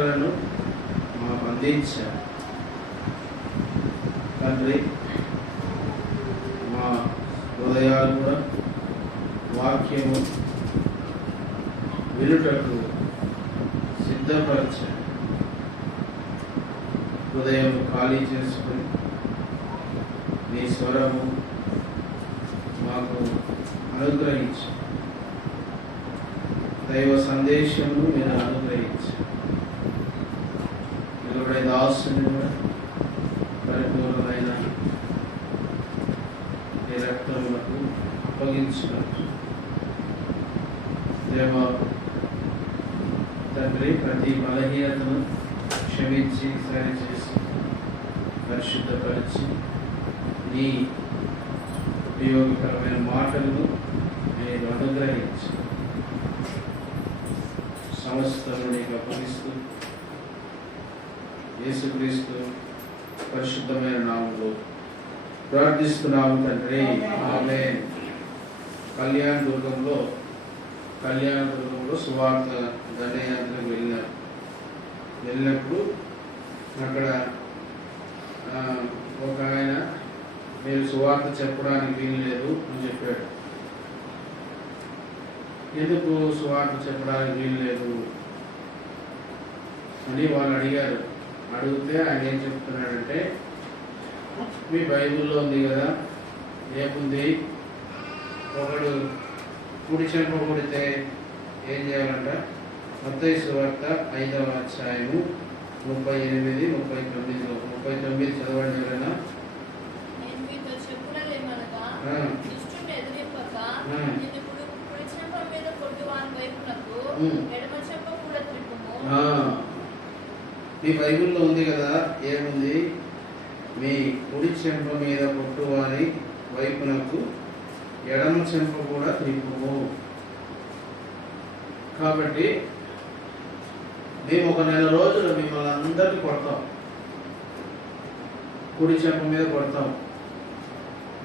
మాటలను మాకు అందించారు తండ్రి. మా హృదయాలు కూడా వాక్యము వినుటకు సిద్ధపరచండి. హృదయం ఖాళీ చేసుకుని నీ స్వరము మాకు అనుగ్రహించు. దైవ సందేశము మీరు అనుగ్రహించు. నిలబడే దాసుని కూడా పరిపూర్ణమైన నీ రక్తములకు అప్పగించుకోవచ్చు. దేవ తండ్రి, ప్రతి బలహీనతను క్షమించి సరిచేసి పరిశుద్ధపరిచి నీ ఉపయోగకరమైన మాటలను నేను అనుగ్రహించి సమస్తము నీకు అప్పగిస్తూ యేసుక్రీస్తు పరిశుద్ధమైన నామములో ప్రార్థిస్తున్నాము తండ్రి, ఆమేన్. కళ్యాణదుర్గంలో సువార్త దండయాత్రకు వెళ్ళినప్పుడు అక్కడ ఒక ఆయన మీరు సువార్త చెప్పడానికి వీలు లేదు అని చెప్పాడు. ఎందుకు సువార్త చెప్పడానికి వీలు లేదు అని వాళ్ళు అడిగారు. అడిగితే ఆయన ఏం చెప్తున్నాడంటే, మీ బైబిల్లో ఉంది కదా, ఏముంది, ఒకడు కుడి చెంప కొడితే ఏం చేయాలంట? మత్తయి సువార్త 5వ అధ్యాయము 38, 39 చదవండి ఎవరైనా. మీ బైబిల్లో ఉంది కదా, ఏముంది? మీ కుడి చెంప మీద కొట్టువాని వైపునకు ఎడమ చెంప కూడా త్రిప్పుము. కాబట్టి మేము ఒక నెల రోజులు మిమ్మల్ని అందరికీ కొడతాం, కుడి చెంప మీద కొడతాం.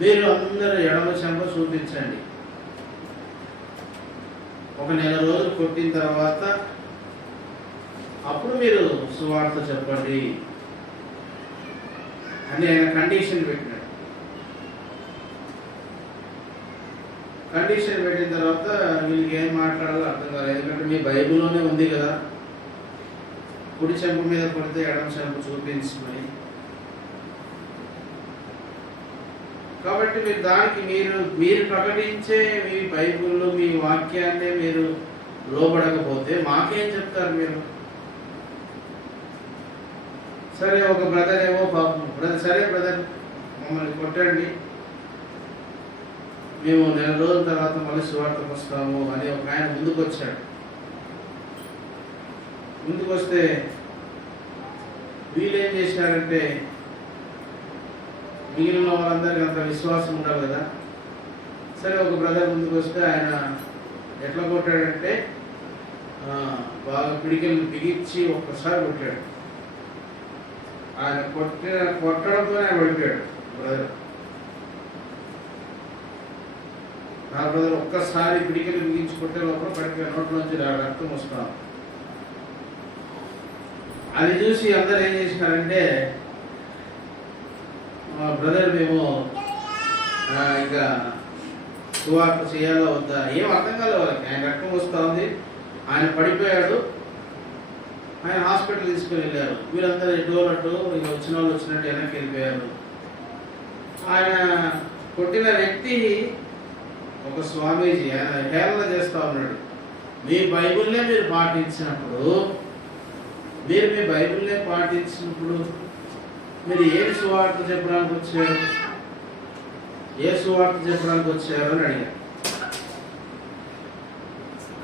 మీరు అందరూ ఎడమ చెంప చూపించండి. ఒక నెల రోజులు కొట్టిన తర్వాత అప్పుడు మీరు సువార్త చెప్పండి అని ఆయన కండిషన్ పెట్టినాడు. కండిషన్ పెట్టిన తర్వాత వీళ్ళకి ఏం మాట్లాడాలో అర్థం కాలేదు. ఎందుకంటే మీ బైబిల్లోనే ఉంది కదా, కుడి చెంప మీద కొడితే ఎడమ చెంప చూపించమని. కాబట్టి మీరు దానికి మీరు ప్రకటించే మీ బైబిల్లో మీ వాక్యాన్ని మీరు లోబడకపోతే మాకేం చెప్తారు మీరు? సరే, ఒక బ్రదర్ ఏమో పాపం, సరే బ్రదర్ మమ్మల్ని కొట్టండి, మేము నెల రోజుల తర్వాత మళ్ళీ సువార్తకు వస్తాము అని ఒక ఆయన ముందుకు వచ్చాడు. ముందుకు వస్తే వీళ్ళు ఏం చేశారంటే, మిగిలిన వాళ్ళందరికీ అంత విశ్వాసం ఉండాలి కదా. సరే, ఒక బ్రదర్ ముందుకు వస్తే ఆయన ఎట్లా కొట్టాడంటే, బాగా పిడికిలు బిగించి ఒక్కసారి కొట్టాడు. ఆయన కొట్టడంతో ఆయన పడిపోయాడు బ్రదర్. నా బ్రదర్ ఒక్కసారి పిడికిలు బిగించి కొట్టే లోపల పడిపోయాడు, నోట్లోంచి రక్తం వస్తాం. అది చూసి అందరు ఏం చేసినారంటే, బ్రదర్ మేము ఇంకా సువార్త చేయాలో వద్దా, ఏం అర్థం కాలేదు వాళ్ళకి. ఆయన రక్తం వస్తూ ఉంది, ఆయన పడిపోయాడు, ఆయన హాస్పిటల్ తీసుకుని వెళ్ళారు. వీళ్ళందరూ ఎటువంటి ఇక వచ్చిన వాళ్ళు వచ్చినట్టు వెనక్కి వెళ్ళిపోయారు. ఆయన కొట్టిన వ్యక్తి ఒక స్వామీజీ, ఆయన హేళన చేస్తూ ఉన్నాడు. మీ బైబిల్నే మీరు పాటించినప్పుడు మీరు ఏం సువార్త చెప్పడానికి వచ్చారు, ఏ సువార్త చెప్పడానికి వచ్చారు అని అడిగారు.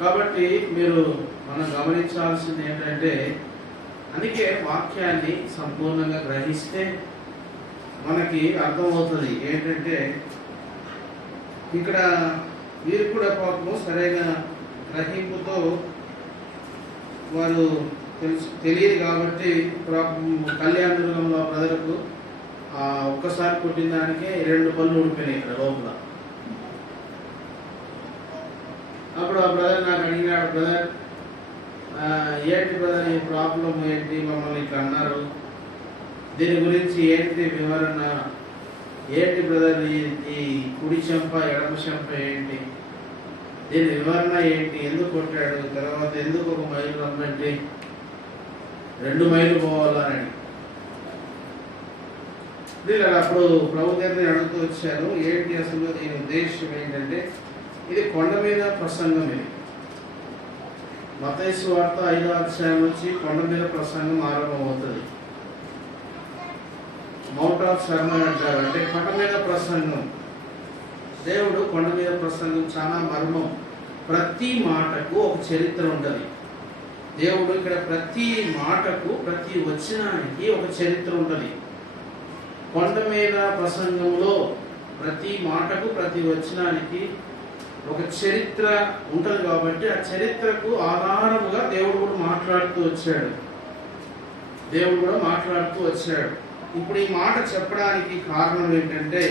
కాబట్టి మనం గమనించాల్సింది ఏంటంటే, అందుకే వాక్యాన్ని సంపూర్ణంగా గ్రహిస్తే మనకి అర్థమవుతుంది. ఏంటంటే, ఇక్కడ వీరు కూడా పాపము సరైన గ్రహింపుతో వారు తెలియదు కాబట్టి కళ్యాణదుర్గంలో బ్రదర్కు ఒక్కసారి కొట్టిన దానికే 2 పళ్ళు ఊడిపోయినాయి ఇక్కడ లోపల. అప్పుడు ఆ బ్రదర్ నాకు అడిగినాడు, బ్రదర్ ఏంటి బ్రదర్ ఈ ప్రాబ్లం ఏంటి, మమ్మల్ని ఇట్లా అన్నారు, దీని గురించి ఏంటి వివరణ, ఏంటి బ్రదర్ ఈ కుడి చెంప ఎడమ చెంప ఏంటి, దీని వివరణ ఏంటి, ఎందుకు కొట్టాడు, తర్వాత ఎందుకు 1 మైలు రమ్మంటే 2 మైలు పోవాలని. అప్పుడు ప్రభు గారిని అడుగుతూ వచ్చాను, ఏంటి అసలు దీని ఉద్దేశం ఏంటంటే, ఇది కొండ మీద ప్రసంగం. ఇది మత్తయి సువార్త 5వ అధ్యాయం నుంచి కొండ మీద ప్రసంగం ఆరంభమవుతుంది. మౌంట్ ఆఫ్ సర్మన్ అంటారు, అంటే కొండ మీద ప్రసంగం. దేవుడు కొండ మీద ప్రసంగం చాలా మర్మం. ప్రతి మాటకు ఒక చరిత్ర ఉంటుంది. దేవుడు ఇక్కడ ప్రతి మాటకు, ప్రతి వచనానికి ఒక చరిత్ర ఉంటుంది. కొండ మీద ప్రసంగంలో ప్రతి మాటకు, ప్రతి వచనానికి ఒక చరిత్ర ఉంటుంది. కాబట్టి ఆ చరిత్రకు ఆధారముగా దేవుడు కూడా మాట్లాడుతూ వచ్చాడు. ఇప్పుడు ఈ మాట చెప్పడానికి కారణం ఏంటంటే,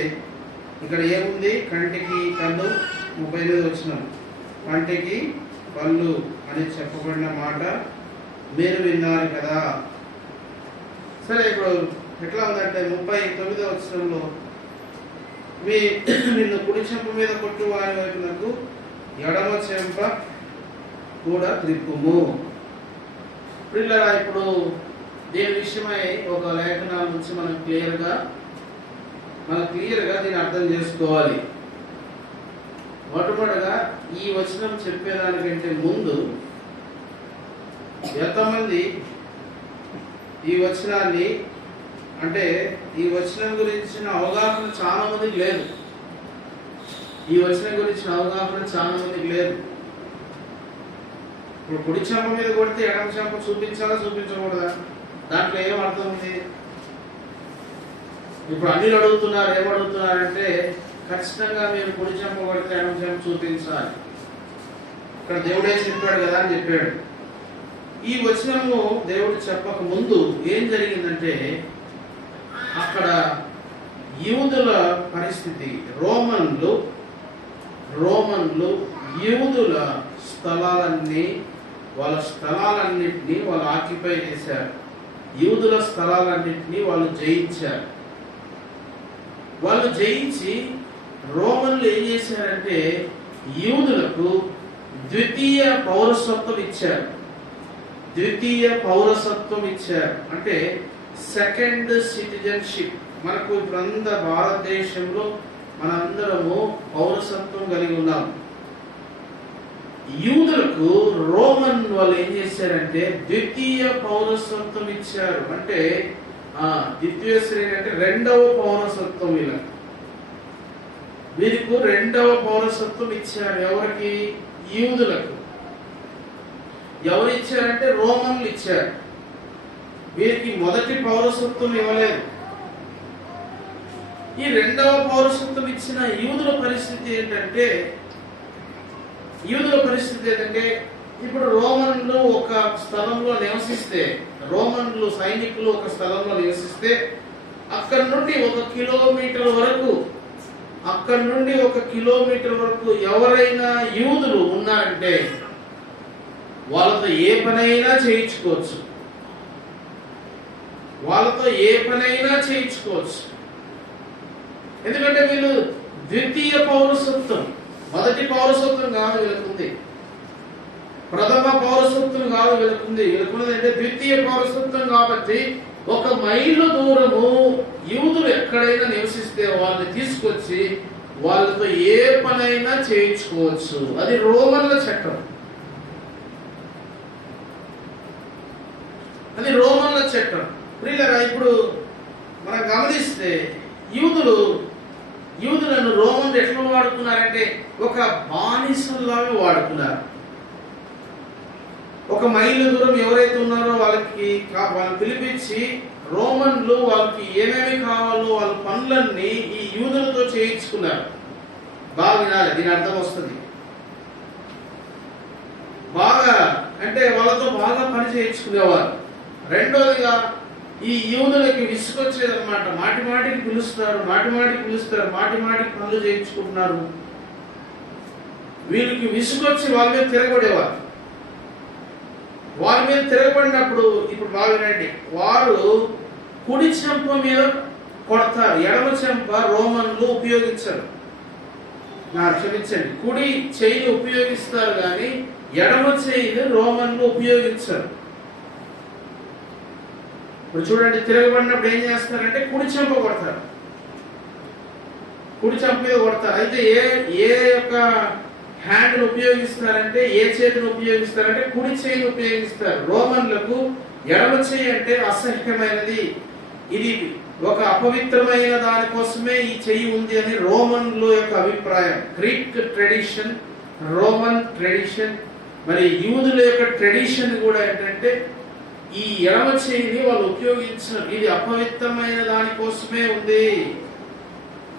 ఇక్కడ ఏముంది, కంటికి కళ్ళు, 38 వచనం, కంటికి కళ్ళు అని చెప్పబడిన మాట మీరు విన్నారు కదా. సరే, ఇప్పుడు ఎట్లా ఉందంటే 39వ వచనంలో, నిన్ను కుడి చెంప మీద కొట్టు వారి వైపునకు ఎడమ చెంప కూడా త్రిప్పుము. ఇప్పుడు దీని విషయమై ఒక లేఖనాల నుంచి మనం క్లియర్గా దీన్ని అర్థం చేసుకోవాలి. మొట్టమొదటిగా ఈ వచనం చెప్పేదానికంటే ముందు ఎంతమంది ఈ వచనాన్ని, అంటే ఈ వచనం గురించిన అవగాహన చాలా మందికి లేదు. ఇప్పుడు కుడి చెంప మీద కొడితే ఎడమ చెంప చూపించాలా చూపించకూడదా, దాంట్లో ఏం అర్థం ఉంది? ఇప్పుడు అన్ని ఏమడుగుతున్నారంటే, ఖచ్చితంగా మీరు కుడి చెంప కొడితే ఎడమ చెంప చూపించాలి. ఇక్కడ దేవుడే చెప్పాడు కదా అని చెప్పాడు. ఈ వచనము దేవుడు చెప్పక ముందు ఏం జరిగిందంటే, అక్కడ యూదుల పరిస్థితి, రోమన్లు యూదుల స్థలాలన్నింటినీ వాళ్ళు ఆక్యుపై చేశారు. యూదుల స్థలాలన్నింటినీ వాళ్ళు జయించి రోమన్లు ఏం చేశారంటే, యూదులకు ద్వితీయ పౌరసత్వం ఇచ్చారు. అంటే సెకండ్ సిటిజన్షిప్. మనకు ఇప్పుడంతా భారతదేశంలో మనందరము పౌరసత్వం కలిగి ఉన్నాం. యూదులకు రోమన్ వాళ్ళు ఏం చేశారంటే ద్వితీయ పౌరసత్వం ఇచ్చారు. అంటే ద్వితీయ శ్రేణి అంటే 2వ పౌరసత్వం. వీరికి 2వ పౌరసత్వం ఇచ్చారు. ఎవరికి? యూదులకు. ఎవరు ఇచ్చారంటే రోమన్లు ఇచ్చారు. వీరికి మొదటి పౌరసత్వం ఇవ్వలేదు. ఈ 2వ పౌరసత్వం ఇచ్చిన యూదుల పరిస్థితి ఏంటంటే, ఇప్పుడు రోమన్లు ఒక స్థలంలో నివసిస్తే, రోమన్లు సైనికులు ఒక స్థలంలో నివసిస్తే, అక్కడి నుండి 1 కిలోమీటర్ వరకు ఎవరైనా యూదులు ఉన్నారంటే వాళ్ళతో ఏ పనైనా చేయించుకోవచ్చు. ఎందుకంటే వీళ్ళు ద్వితీయ పౌరసత్వం, మొదటి పౌరసత్వం కాదు వీళ్ళకుంది, ప్రథమ పౌరసత్వం కాదు వీళ్ళకుంది. అంటే ద్వితీయ పౌరసత్వం. కాబట్టి 1 మైలు దూరము యూదులు ఎక్కడైనా నివసిస్తే వాళ్ళని తీసుకొచ్చి వాళ్ళతో ఏ పనైనా చేయించుకోవచ్చు. అది రోమన్ల చట్టం. ఇప్పుడు మనం గమనిస్తే యూదులను రోమన్లు ఎట్లా వాడుకున్నారంటే ఒక బానిసల్లాగా వాడుకున్నారు. 1 మైలు దూరం ఎవరైతే ఉన్నారో వాళ్ళని పిలిపించి రోమన్లు వాళ్ళకి ఏమేమి కావాలో వాళ్ళ పనులన్నీ ఈ యూదులతో చేయించుకున్నారు. బాగా వినాలి, దీని అర్థం వస్తుంది. అంటే వాళ్ళతో బాగా పని చేయించుకునేవారు. రెండోదిగా ఈ యూదులకి విసుకొచ్చేదన్నమాట. మాటి మాటికి పిలుస్తారు, మాటి మాటికి పనులు చేయించుకుంటున్నారు. వీళ్ళకి విసుకొచ్చి వాళ్ళ మీద తిరగబడేవారు. వారి మీద తిరగబడినప్పుడు ఇప్పుడు బాగా వినండి, వారు కుడి చెంప మీద కొడతారు, ఎడమ చెంప రోమన్లు ఉపయోగించరు. క్షమించండి, కుడి చెయ్యిని ఉపయోగిస్తారు కానీ ఎడమ చెయ్యిని రోమన్లు ఉపయోగించరు. ఇప్పుడు చూడండి, తిరగబడినప్పుడు ఏం చేస్తారంటే కుడి చెంప కొడతారు, కుడి చెంప మీద కొడతారు. అయితే ఏ యొక్క హ్యాండ్ ఉపయోగిస్తారంటే, ఏ చేతిని ఉపయోగిస్తారంటే కుడి చేయిని ఉపయోగిస్తారు. రోమన్లకు ఎడమ చేయి అంటే అసహ్యమైనది, ఇది ఒక అపవిత్రమైన దానికోసమే ఈ చెయ్యి ఉంది అని రోమన్ల యొక్క అభిప్రాయం. గ్రీక్ ట్రెడిషన్, రోమన్ ట్రెడిషన్, మరి యూదుల యొక్క ట్రెడిషన్ కూడా ఏంటంటే ఈ ఎడమ చేయిని వాళ్ళు ఉపయోగించడం, ఇది అపవిత్రమైన దానికోసమే ఉంది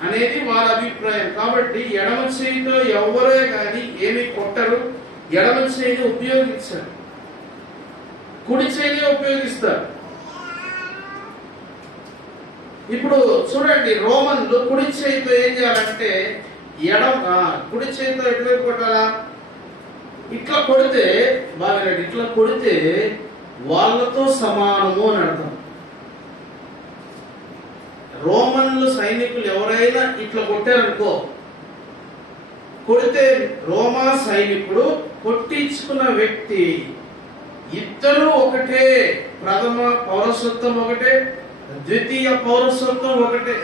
అనేది వాళ్ళ అభిప్రాయం. కాబట్టి ఎడమ చేయితో ఎవరే కానీ ఏమి కొట్టరు, ఎడమ చేయిని ఉపయోగించరు, కుడి చేయిని ఉపయోగిస్తారు. ఇప్పుడు చూడండి, రోమన్లు కుడి చేయితో ఏం చేయాలంటే కుడి చేయితో ఎటువైపు కొట్టాలా, ఇట్లా కొడితే బాగా ఇట్లా కొడితే వాళ్ళతో సమానము అని అర్థం. రోమన్లు సైనికులు ఎవరైనా ఇట్లా కొట్టారనుకో, కొడితే రోమా సైనికుడు కొట్టించుకున్న వ్యక్తి ఇద్దరు ఒకటే, ప్రథమ పౌరసత్వం ఒకటే, ద్వితీయ పౌరసత్వం ఒకటే.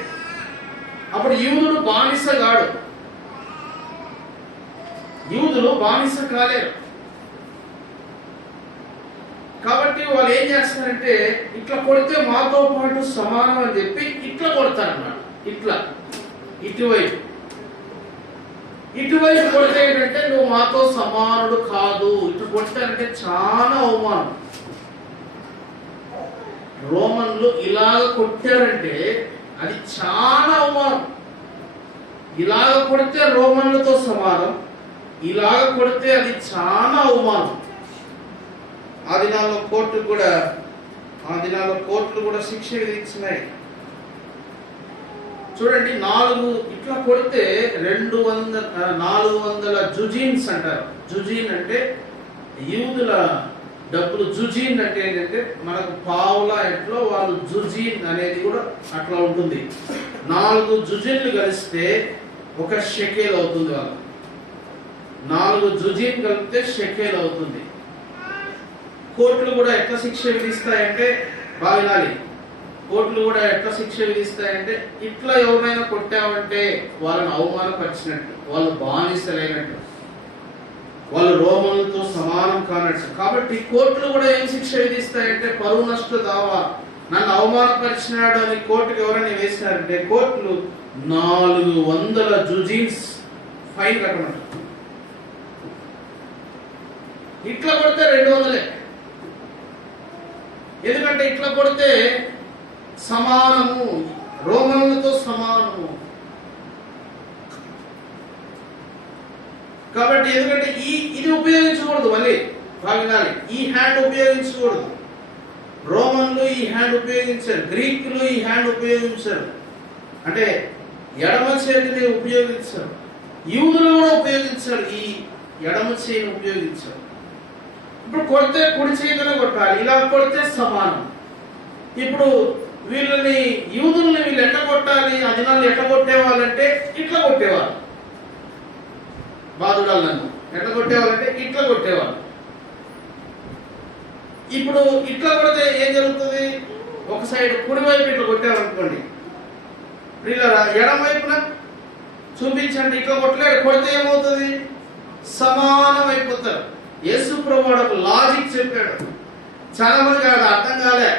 అప్పుడు యూదుడు బానిస కాడు, యూదులు బానిస కాలేరు. కాబట్టి వాళ్ళు ఏం చేస్తారంటే ఇట్లా కొడితే మాతో పాటు సమానం అని చెప్పి ఇట్లా కొడతారన్నమాట. ఇట్లా ఇటువైపు కొడితే ఏంటంటే నువ్వు మాతో సమానుడు కాదు, ఇట్లా కొడతారంటే చాలా అవమానం. రోమన్లు ఇలాగ కొట్టారంటే అది చాలా అవమానం. ఇలాగ కొడితే రోమన్లతో సమానం, ఇలాగ కొడితే అది చాలా అవమానం. ఆ దినాల్లో కోర్టులు కూడా శిక్ష విధించినాయి. చూడండి, 4 ఇట్లా కొడితే 400 జుజీన్స్ అంటారు. జుజీన్ అంటే యూదుల డబ్బులు. జుజీన్ అంటే ఏంటంటే మనకు పావులా ఎట్లో వాళ్ళు జుజీన్ అనేది కూడా అట్లా ఉంటుంది. 4 జుజీన్లు కలిస్తే 1 షెకేల్ అవుతుంది. వాళ్ళు 4 జుజీన్ కలిపితే షెకేల్ అవుతుంది. కోర్టులు కూడా ఎట్లా శిక్ష విధిస్తాయంటే బాగా వినాలి, కోర్టులు కూడా ఎట్లా శిక్ష విధిస్తాయంటే ఇట్లా ఎవరైనా కొట్టామంటే వాళ్ళని అవమానపరిచినట్టు, వాళ్ళు బానిసలైనట్టు, వాళ్ళు రోమన్లతో సమానం కానట్టు. కాబట్టి కోర్టులు కూడా ఏం శిక్ష విధిస్తాయంటే పరువు నష్ట దావా, నన్ను అవమానపరిచినాడు అని కోర్టుకు ఎవరైనా వేసినారంటే కోర్టులు 400 జుజీన్స్ ఫైన్ కట్టమంటారు. ఇట్లా కొడితే 200. ఎందుకంటే ఇట్లా కొడితే సమానము, రోమన్లతో సమానము. కాబట్టి ఎందుకంటే ఇది ఉపయోగించకూడదు, మళ్ళీ బాగుండాలి, ఈ హ్యాండ్ ఉపయోగించకూడదు. రోమన్లు ఈ హ్యాండ్ ఉపయోగించారు, గ్రీకులు ఈ హ్యాండ్ ఉపయోగించారు, అంటే ఎడమ చేతిని ఉపయోగించారు. యూదులు కూడా ఉపయోగించారు, ఈ ఎడమ చేతిని ఉపయోగించారు. ఇప్పుడు కొడితే కుడి చేతిని కొట్టాలి, ఇలా కొడితే సమానం. ఇప్పుడు వీళ్ళని యూదుల్ని వీళ్ళు ఎట్లా కొట్టాలి, ఆ దినాలు ఎట్లా కొట్టేవాళ్ళంటే ఇట్లా కొట్టేవాళ్ళు. బాధుడాలను ఎట్లా కొట్టేవాళ్ళంటే ఇట్లా కొట్టేవాళ్ళు. ఇప్పుడు ఇట్లా కొడితే ఏం జరుగుతుంది, ఒక సైడ్ కుడివైపు ఇట్లా కొట్టేవాళ్ళనుకోండి, వీళ్ళ ఎడమ వైపున చూపించండి, ఇట్లా కొట్టలేడు, కొడితే ఏమవుతుంది, సమానం అయిపోతారు. యేసు ప్రభువు ఒక లాజిక్ చెప్పాడు, చాలా మంది అర్థం కాలే.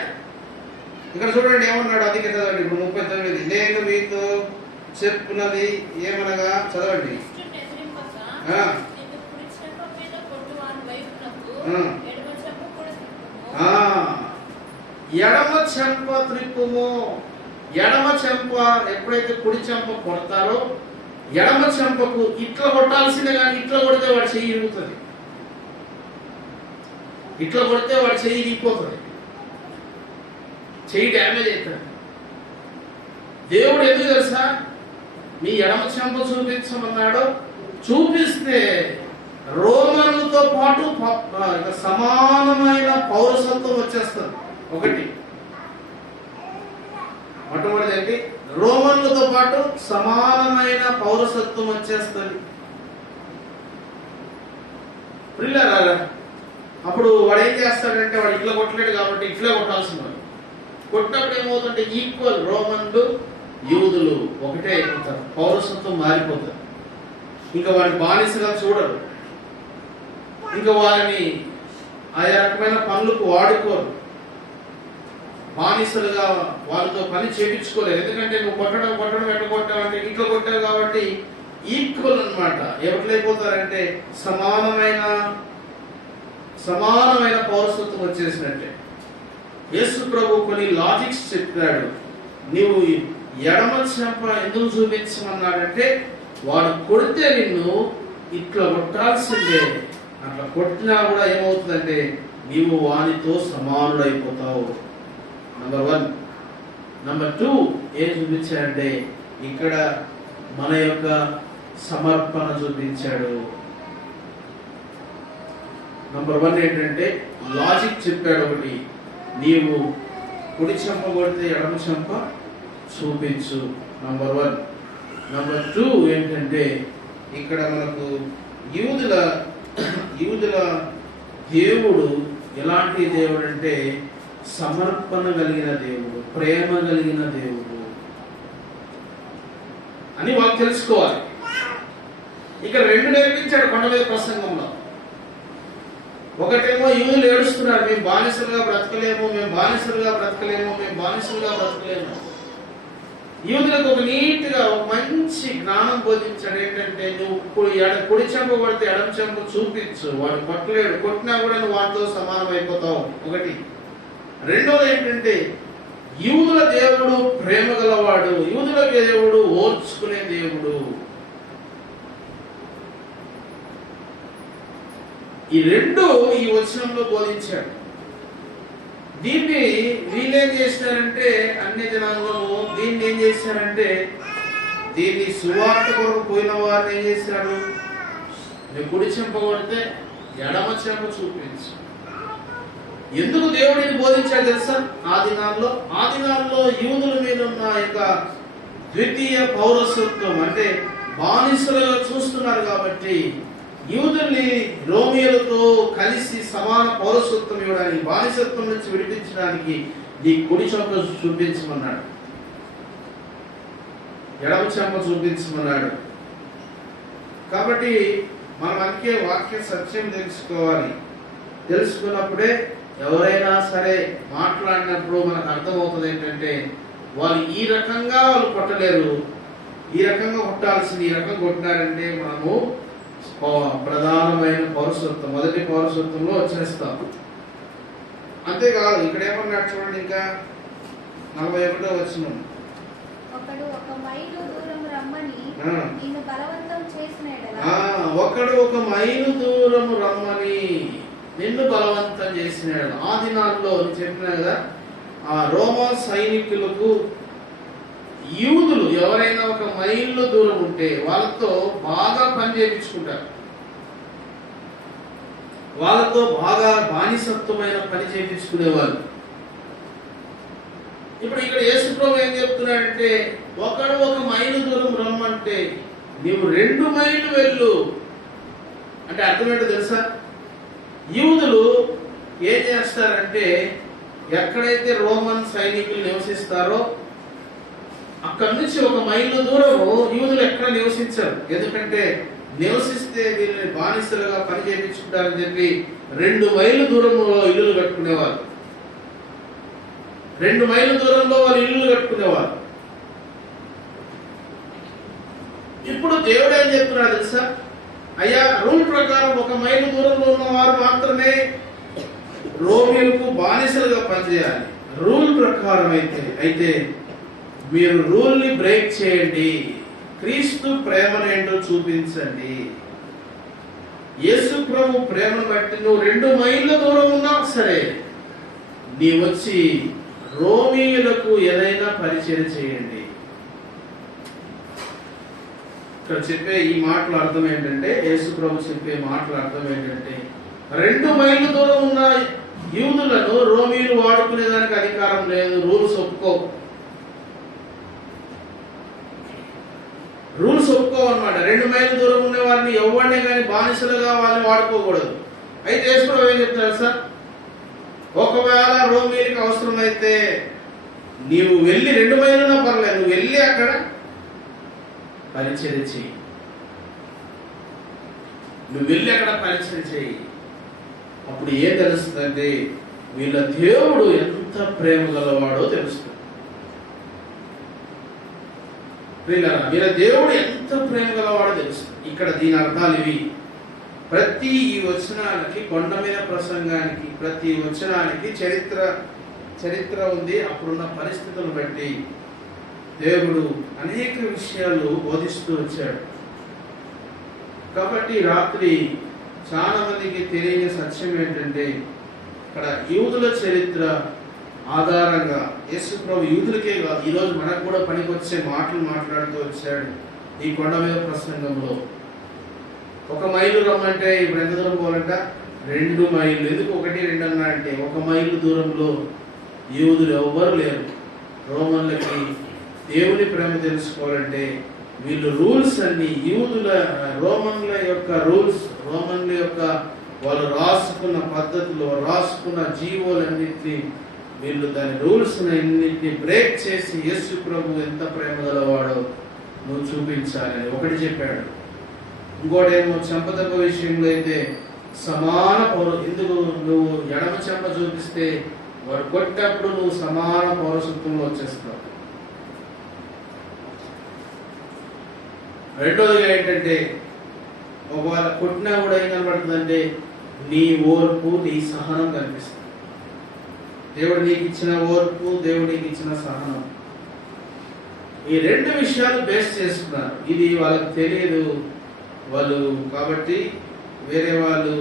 ఇక్కడ చూడండి ఏమన్నాడు, అది చదవండి. ఇప్పుడు 39, నేను మీతో చెప్పున్నది ఏమనగా చదవండి. ఎడమ చెంప త్రిప్పుము. ఎడమ చెంప ఎప్పుడైతే కుడి చెంప కొడతారో ఎడమ చెంపకు ఇట్లా కొట్టాల్సిందే, కానీ ఇట్లా కొడితే వాడు చెయ్యి ఇరుగుతుంది, ఇట్లా కొడితే వాడు చెయ్యి ఇరిగిపోతుంది, చెయ్యి డ్యామేజ్ అవుతుంది. దేవుడు ఎందుకు తెలుసా, మీ ఎడమ చెంప చూపించమన్నాడు, చూపిస్తే రోమన్లతో పాటు సమానమైన పౌరసత్వం వచ్చేస్తుంది. ఒకటి మొట్టమొదటి ఏంటి? రోమన్లతో పాటు సమానమైన పౌరసత్వం వచ్చేస్తుంది. పిల్లరా, అప్పుడు వాడు ఏం చేస్తాడంటే, వాడు ఇట్లా కొట్టలేడు కాబట్టి ఇట్లా కొట్టాల్సిన వాడు. కొట్టినప్పుడు ఏమవుతుంటే ఈక్వల్, రోమన్లు యూదులు ఒకటే అయిపోతారు, పౌరసత్వం మారిపోతారు. ఇంకా వాడిని బానిసగా చూడరు, ఇంకా వాళ్ళని ఆయా రకమైన పనులకు వాడుకోరు, బానిసలుగా వాళ్ళతో పని చేయించుకోలేరు. ఎందుకంటే నువ్వు కొట్టడం ఎట్లా కొట్టావు అంటే ఇట్లా కొట్టావు కాబట్టి ఈక్వల్ అన్నమాట. ఎట్లయిపోతారంటే సమానమైన పౌరసత్వం వచ్చేసినట్టే. యేసు ప్రభు కొన్ని లాజిక్స్ చెప్పాడు. నీవు ఎడమ చెంప ఎందుకు చూపించమన్నాడంటే, వాడు కొడితే నిన్ను ఇట్లా కొట్టాల్సిందే, అట్లా కొట్టినా కూడా ఏమవుతుందంటే నీవు వానితో సమానుడైపోతావు. నంబర్ 1. నంబర్ 2 ఏం చూపించాడంటే, ఇక్కడ మన యొక్క సమర్పణ చూపించాడు. నంబర్ 1 ఏంటంటే లాజిక్ చెప్పాడు. ఒకటి, నీవు కుడి చెంప కొడితే ఎడమ చెంప చూపించు, నంబర్ 1. నంబర్ 2 ఏంటంటే, ఇక్కడ మనకు యూదుల దేవుడు ఎలాంటి దేవుడు అంటే సమర్పణ కలిగిన దేవుడు, ప్రేమ కలిగిన దేవుడు అని వాళ్ళు తెలుసుకోవాలి. ఇక్కడ 2 నేర్పించాడు కొండ మీద ప్రసంగంలో. ఒకటేమో యూదులు ఏడుస్తున్నారు, మేము బానిసలుగా బ్రతకలేము. యూదులకు ఒక నీట్గా ఒక మంచి జ్ఞానం బోధించాడు. ఏంటంటే, నువ్వు కుడి చెంప కొడితే ఎడమ చెంప చూపించు, వాడు కొట్టలేడు, కొట్టినా కూడా నువ్వు వాటితో సమానం అయిపోతావు. ఒకటి. రెండోది ఏంటంటే, యూదుల దేవుడు ప్రేమ గలవాడు, యూదుల దేవుడు ఓర్చుకునే దేవుడు. ఈ 2 ఈ వచనంలో బోధించాడు. దీన్ని వీళ్ళేం చేసినారంటే, అన్ని జనాంగము దీన్ని ఏం చేశారంటే, దీన్ని సువార్త కొరకు పోయిన వారిని ఏం చేశారు, నువ్వు కుడి చెంప కొడితే ఎడమ చెంప చూపించు. ఎందుకు దేవుడిని బోధించాడు తెలుసా? ఆ దినాల్లో యూదుల మీద ఉన్న యొక్క ద్వితీయ పౌరసత్వం అంటే బానిసలుగా చూస్తున్నారు కాబట్టి, యూదుల్ని రోమియోలతో కలిసి సమాన పౌరసత్వం ఇవ్వడానికి, బానిసత్వం నుంచి విడిపించడానికి నీ కుడి చెంప చూపించమన్నాడు, ఎడమ చెంప చూపించమన్నాడు. కాబట్టి మనం అందుకే వాక్య సత్యం తెలుసుకోవాలి. తెలుసుకున్నప్పుడే ఎవరైనా సరే మాట్లాడినప్పుడు మనకు అర్థమవుతుంది ఏంటంటే, వాళ్ళు ఈ రకంగా వాళ్ళు కొట్టలేరు, ఈ రకంగా కొట్టాల్సింది, ఈ రకంగా కొట్టినారంటే మనము ప్రధానమైన పౌరసత్వం, మొదటి పౌరసత్వంలో వచ్చేస్తాం. అంతేకాదు, ఇక్కడ ఏమన్నాడు చూడండి, ఇంకా 41వ వచనం. ఒకడు ఒక మైలు దూరం రమ్మని నిన్ను బలవంతం చేసిన యెడల, ఒకడు ఒక మైలు దూరం రమ్మని నిన్ను బలవంతం చేసిన యెడల. ఆ దినాల్లో చెప్పినా కదా, ఆ రోమా సైనికులకు యూదులు ఎవరైనా ఒక మైళ్ళు దూరం ఉంటే వాళ్ళతో బాగా పని చేయించుకుంటారు, వాళ్ళతో బాగా బానిసత్వమైన పని చేయించుకునేవాళ్ళు. ఇప్పుడు ఇక్కడ యేసు ప్రభు ఏం చెప్తున్నాడంటే, ఒకడు ఒక మైలు దూరం రమ్మంటే నీవు 2 మైళ్ళు వెళ్ళు అంటే అర్థం ఏంటో తెలుసా? యూదులు ఏం చేస్తారంటే, ఎక్కడైతే రోమన్ సైనికులు నివసిస్తారో అక్కడి నుంచి 1 మైలు దూరము యూదులు ఎక్కడ నివసించారు. ఎందుకంటే నివసిస్తే వీళ్ళని బానిసలుగా పని చేయించుకుంటారని చెప్పి 2 మైలు దూరంలో ఇల్లులు కట్టుకునేవారు. 2 మైలు దూరంలో వాళ్ళు ఇల్లు కట్టుకునేవారు. ఇప్పుడు దేవుడు ఏం చెప్తున్నాడు తెలుసా? అయ్యా, రూల్ ప్రకారం 1 మైలు దూరంలో ఉన్న వారు మాత్రమే రోమిలకు బానిసలుగా పనిచేయాలి. రూల్ ప్రకారం అయితే మీరు రూల్ ని బ్రేక్ చేయండి, క్రీస్తు ప్రేమనేంటో చూపించండి. యేసు ప్రభు ప్రేమను బట్టి నువ్వు 2 మైళ్ళ దూరం ఉన్నా సరే నీ వచ్చి రోమియులకు ఏదైనా పరిచయం చేయండి. ఇక్కడ చెప్పే ఈ మాటల అర్థం ఏంటంటే, యేసు ప్రభు చెప్పే మాటల అర్థం ఏంటంటే, 2 మైళ్ళు దూరం ఉన్న యూదులను రోమీలు వాడుకునేదానికి అధికారం లేదు. రూల్స్ ఒప్పుకోవన్నమాట. 2 మైళ్ళ దూరం ఉన్న వారిని ఎవరిని కానీ బానిసలుగా వాళ్ళని వాడుకోకూడదు. అయితే యేసు ప్రభు ఏం చెప్తారు సార్, ఒకవేళ రోమీలకు అవసరమైతే నీవు వెళ్ళి 2 మైళ్ళున్నా పర్లేదు, నువ్వు వెళ్ళి అక్కడ పరిచయం చెయ్యి. అప్పుడు ఏం తెలుస్తుందంటే వీళ్ళ దేవుడు ఎంత ప్రేమ గలవాడో తెలుస్తుంది. వీళ్ళ దేవుడు ఎంత ప్రేమ గలవాడో తెలుస్తుంది. ఇక్కడ దీని అర్థాలు ఇవి. ప్రతి ఈ వచనానికి, కొండ మీద ప్రసంగానికి, ప్రతి వచనానికి చరిత్ర ఉంది. అప్పుడున్న పరిస్థితులను బట్టి దేవుడు అనేక విషయాలు బోధిస్తూ వచ్చాడు. కాబట్టి రాత్రి చాలా మందికి తెలియని సత్యం ఏంటంటే, ఇక్కడ యూదుల చరిత్ర ఆధారంగా యేసు ప్రభు యూదులకే కాదు, ఈరోజు మనకు కూడా పనికొచ్చే మాటలు మాట్లాడుతూ వచ్చాడు. ఈ కొండ మీద ప్రసంగంలో 1 మైలు రమ్మంటే ఇప్పుడు ఎంత దూరం పోవాలంట? 2 మైళ్ళు. ఎందుకు 1, 2 అన్నా అంటే 1 మైలు దూరంలో యూదులు ఎవ్వరు లేరు. రోమన్లకి దేవుని ప్రేమ తెలుసుకోవాలంటే వీళ్ళు రూల్స్ అన్ని రోమన్ల యొక్క రూల్స్, రోమన్ల యొక్క వాళ్ళు రాసుకున్న పద్ధతులు, రాసుకున్న జీవోలన్నింటినీ వీళ్ళు దాని రూల్స్ అన్నింటినీ బ్రేక్ చేసి యేసు ప్రభు ఎంత ప్రేమ గలవాడో నువ్వు చూపించాలని ఒకటి చెప్పాడు. ఇంకోటేమో చెంపదగ్గ విషయంలో అయితే సమాన ఎందుకు నువ్వు ఎడమ చెంప చూపిస్తే వాడు కొట్టేప్పుడు నువ్వు సమాన పౌరసత్వంలో వచ్చేస్తావు. రెండోదిగా ఏంటంటే, ఒకవేళ కొట్టినా కూడా ఏం కనబడుతుందంటే నీ ఓర్పు, నీ సహనం కనిపిస్తుంది. దేవుడు నీకు ఇచ్చిన ఓర్పు, దేవుడు నీకు ఇచ్చిన సహనం, ఈ 2 విషయాలు బేస్ చేసుకున్నారు. ఇది వాళ్ళకి తెలియదు వాళ్ళు. కాబట్టి వేరే వాళ్ళు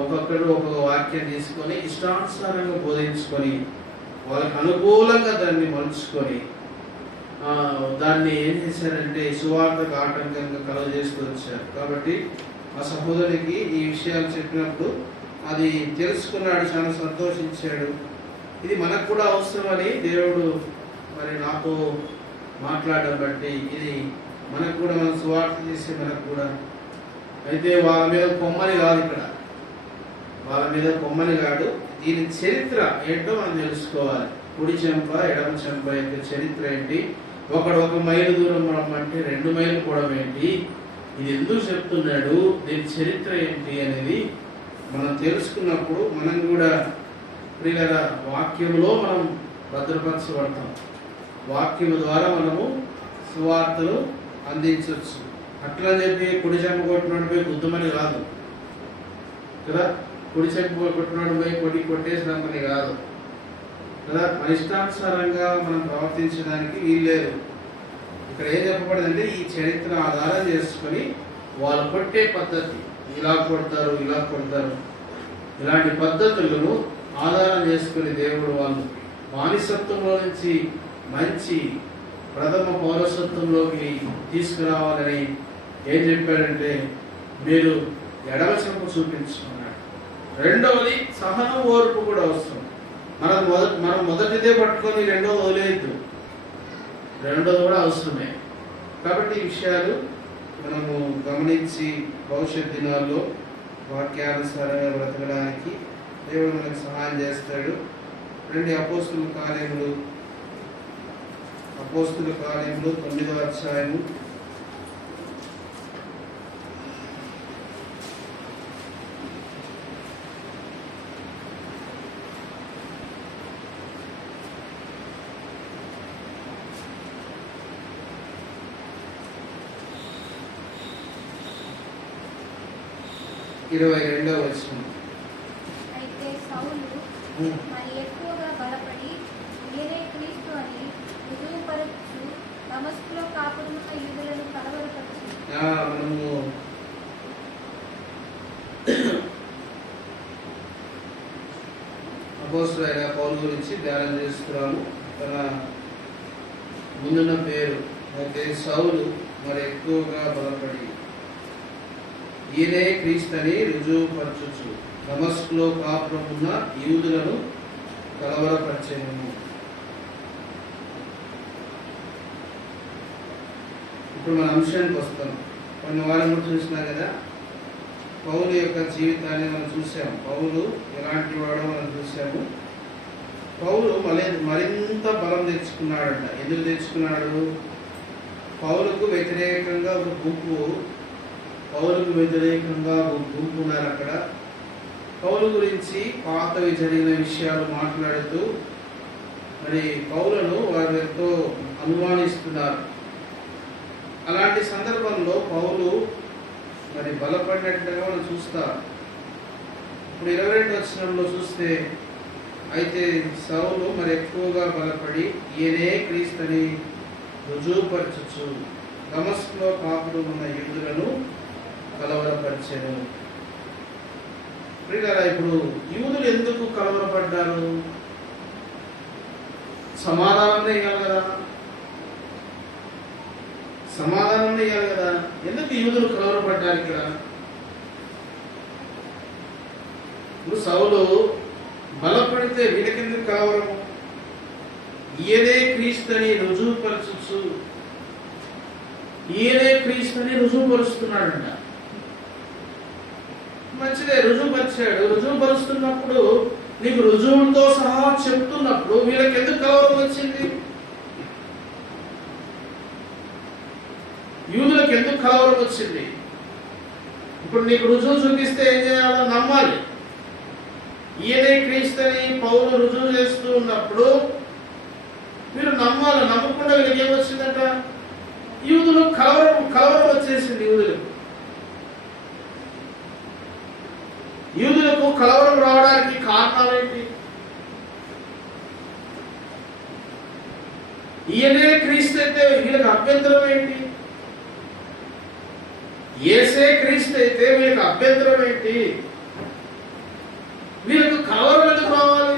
ఒక్కొక్కరు ఒక్కొక్క వాక్యం తీసుకొని ఇష్టానుసారంగా బోధించుకొని వాళ్ళకి అనుకూలంగా దాన్ని మలుచుకొని దాన్ని ఏం చేశారంటే సువార్తకు ఆటంకంగా కలుగజేస్తూ వచ్చారు. కాబట్టి ఆ సహోదరికి ఈ విషయాలు చెప్పినప్పుడు అది తెలుసుకున్నాడు, చాలా సంతోషించాడు. ఇది మనకు కూడా అవసరమని దేవుడు మరి నాతో మాట్లాడడం బట్టి ఇది మనకు కూడా, మనం సువార్త చేసి మనకు కూడా. అయితే వాళ్ళ మీద కొమ్మని కాదు, ఇక్కడ వాళ్ళ మీద కొమ్మని కాదు, దీని చరిత్ర ఏంటో మనం తెలుసుకోవాలి. కుడి చెంప, ఎడమ చెంప యొక్క చరిత్ర ఏంటి, 1 మైలు దూరం రమ్మంటే 2 మైలు కూడా ఏంటి, ఇది ఎందుకు చెప్తున్నాడు, దీని చరిత్ర ఏంటి అనేది మనం తెలుసుకున్నప్పుడు మనం కూడా ప్రియుల వాక్యంలో మనం భద్రపరచబడతాం. వాక్యం ద్వారా మనము సువార్తను అందించవచ్చు. అట్లా చెప్పి కుడి చెంప కొట్టినాడు పోయి గుద్దమని కాదు కదా, కుడి చెంప కొట్టినాడు పోయి కొట్టేసినామని కాదు కదా. మన ఇష్టానుసారంగా మనం ప్రవర్తించడానికి వీల్లేదు. ఇక్కడ ఏం చెప్పబడిందంటే ఈ చరిత్ర ఆధారం చేసుకొని వాళ్ళు కొట్టే పద్ధతి, ఇలా కొడతారు, ఇలాంటి పద్ధతులను ఆధారం చేసుకుని దేవుడు వాళ్ళు బానిసత్వంలో నుంచి మంచి ప్రథమ పౌరసత్వంలోకి తీసుకురావాలని ఏం చెప్పాడంటే, మీరు ఎడమ చెంప చూపించుకున్నాడు. రెండవది సహనం, ఓర్పు కూడా అవసరం. మనం మొదటిదే పట్టుకొని రెండోది వదిలేయద్దు, రెండోది కూడా అవసరమే. కాబట్టి ఈ విషయాలు మనము గమనించి భవిష్యత్ దినాల్లో వాక్యానుసారంగా బ్రతకడానికి దేవుడు మనకు సహాయం చేస్తాడు. అపోస్తుల కార్యములు 9వ అధ్యాయము 22వ వచనం. అయితే సౌలు మరి ఎక్కువగా బలపడి నేనే క్రీస్తు అని రుజువుపరచు దమస్కులో కాపురమున్న యూదులను కలవరపరచు. మనము అపోస్తలుడైన పౌలు గురించి ధ్యానం చేస్తున్నాము. తన ముందున్న పేరు అయితే సౌలు మరి ఎక్కువగా బలపడి ఈయనే క్రీస్తని రుజువుపరచుచు దమస్కులో కాపురమున్న యూదులను కలవరపరిచెను. ఇప్పుడు మన అంశానికి వస్తాం. కొన్ని వారం చూసినా కదా, పౌలు యొక్క జీవితాన్ని మనం చూసాము. పౌలు ఎలాంటి వాడో మనం చూసాము. పౌలు మరింత బలం తెచ్చుకున్నాడంట. ఎందుకు తెచ్చుకున్నాడు? పౌలుకు వ్యతిరేకంగా ఒక గుంపు ఉన్నారు అక్కడ. పౌలు గురించి పాతవి జరిగిన విషయాలు మాట్లాడుతూ మరి పౌలను వారు ఎంతో అనుమానిస్తున్నారు. అలాంటి సందర్భంలో పౌలు మరి బలపడినట్టుగా మనం చూస్తాం. ఇప్పుడు 22 వచనంలో చూస్తే, అయితే సౌలు మరి ఎక్కువగా బలపడి ఈయనే క్రీస్తుని రుజువుపరచుచు దమస్కులో కాపురం ఉన్న యూదులను కలవరపరిచెను. ఇప్పుడు యూదులు ఎందుకు కలవరపడ్డారు? సమాధానం ఇవ్వాలి కదా, ఎందుకు యూదులు కలవరపడ్డారు? ఇక్కడ ఇప్పుడు సౌలు బలపడితే వీళ్ళకెందుకు కలవరము? ఈయనే క్రీస్తుని రుజువుపరుస్తున్నాడంట. మంచిదే, రుజువుపరిచాడు. రుజువుపరుస్తున్నప్పుడు నీకు రుజువులతో సహా చెప్తున్నప్పుడు వీళ్ళకి ఎందుకు కలవరం వచ్చింది? యూదులకు ఎందుకు కలవరం వచ్చింది? ఇప్పుడు నీకు రుజువు చూపిస్తే ఏం చేయాలో నమ్మాలి. ఈయనే క్రీస్తుని పౌలు రుజువు చేస్తూ ఉన్నప్పుడు మీరు నమ్మాలి. నమ్మకుండా వీళ్ళకి ఏమొచ్చిందంట? యూదులు కలవరం వచ్చేసింది. యూదులకు కలవరం రావడానికి కారణాలు ఏంటి? ఈయనే క్రీస్తు అయితే వీళ్ళకి అభ్యంతరం ఏంటి? యేసే క్రీస్తు అయితే వీళ్ళకి అభ్యంతరం ఏంటి? వీళ్ళకు కలవరం ఎందుకు రావాలి?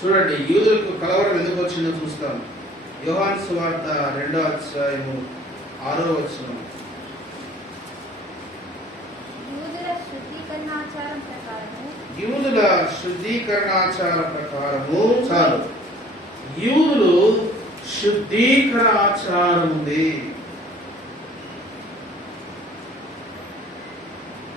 చూడండి, యూదులకు కలవరం ఎందుకు వచ్చిందో చూస్తాం. యోహాను సువార్త 2వ అధ్యాయము 6వ వచనం. యూదుల శుద్ధీకరణాచార ప్రకారము చాలు. యూదులు శుద్ధీకరణ ఆచారం ఉంది.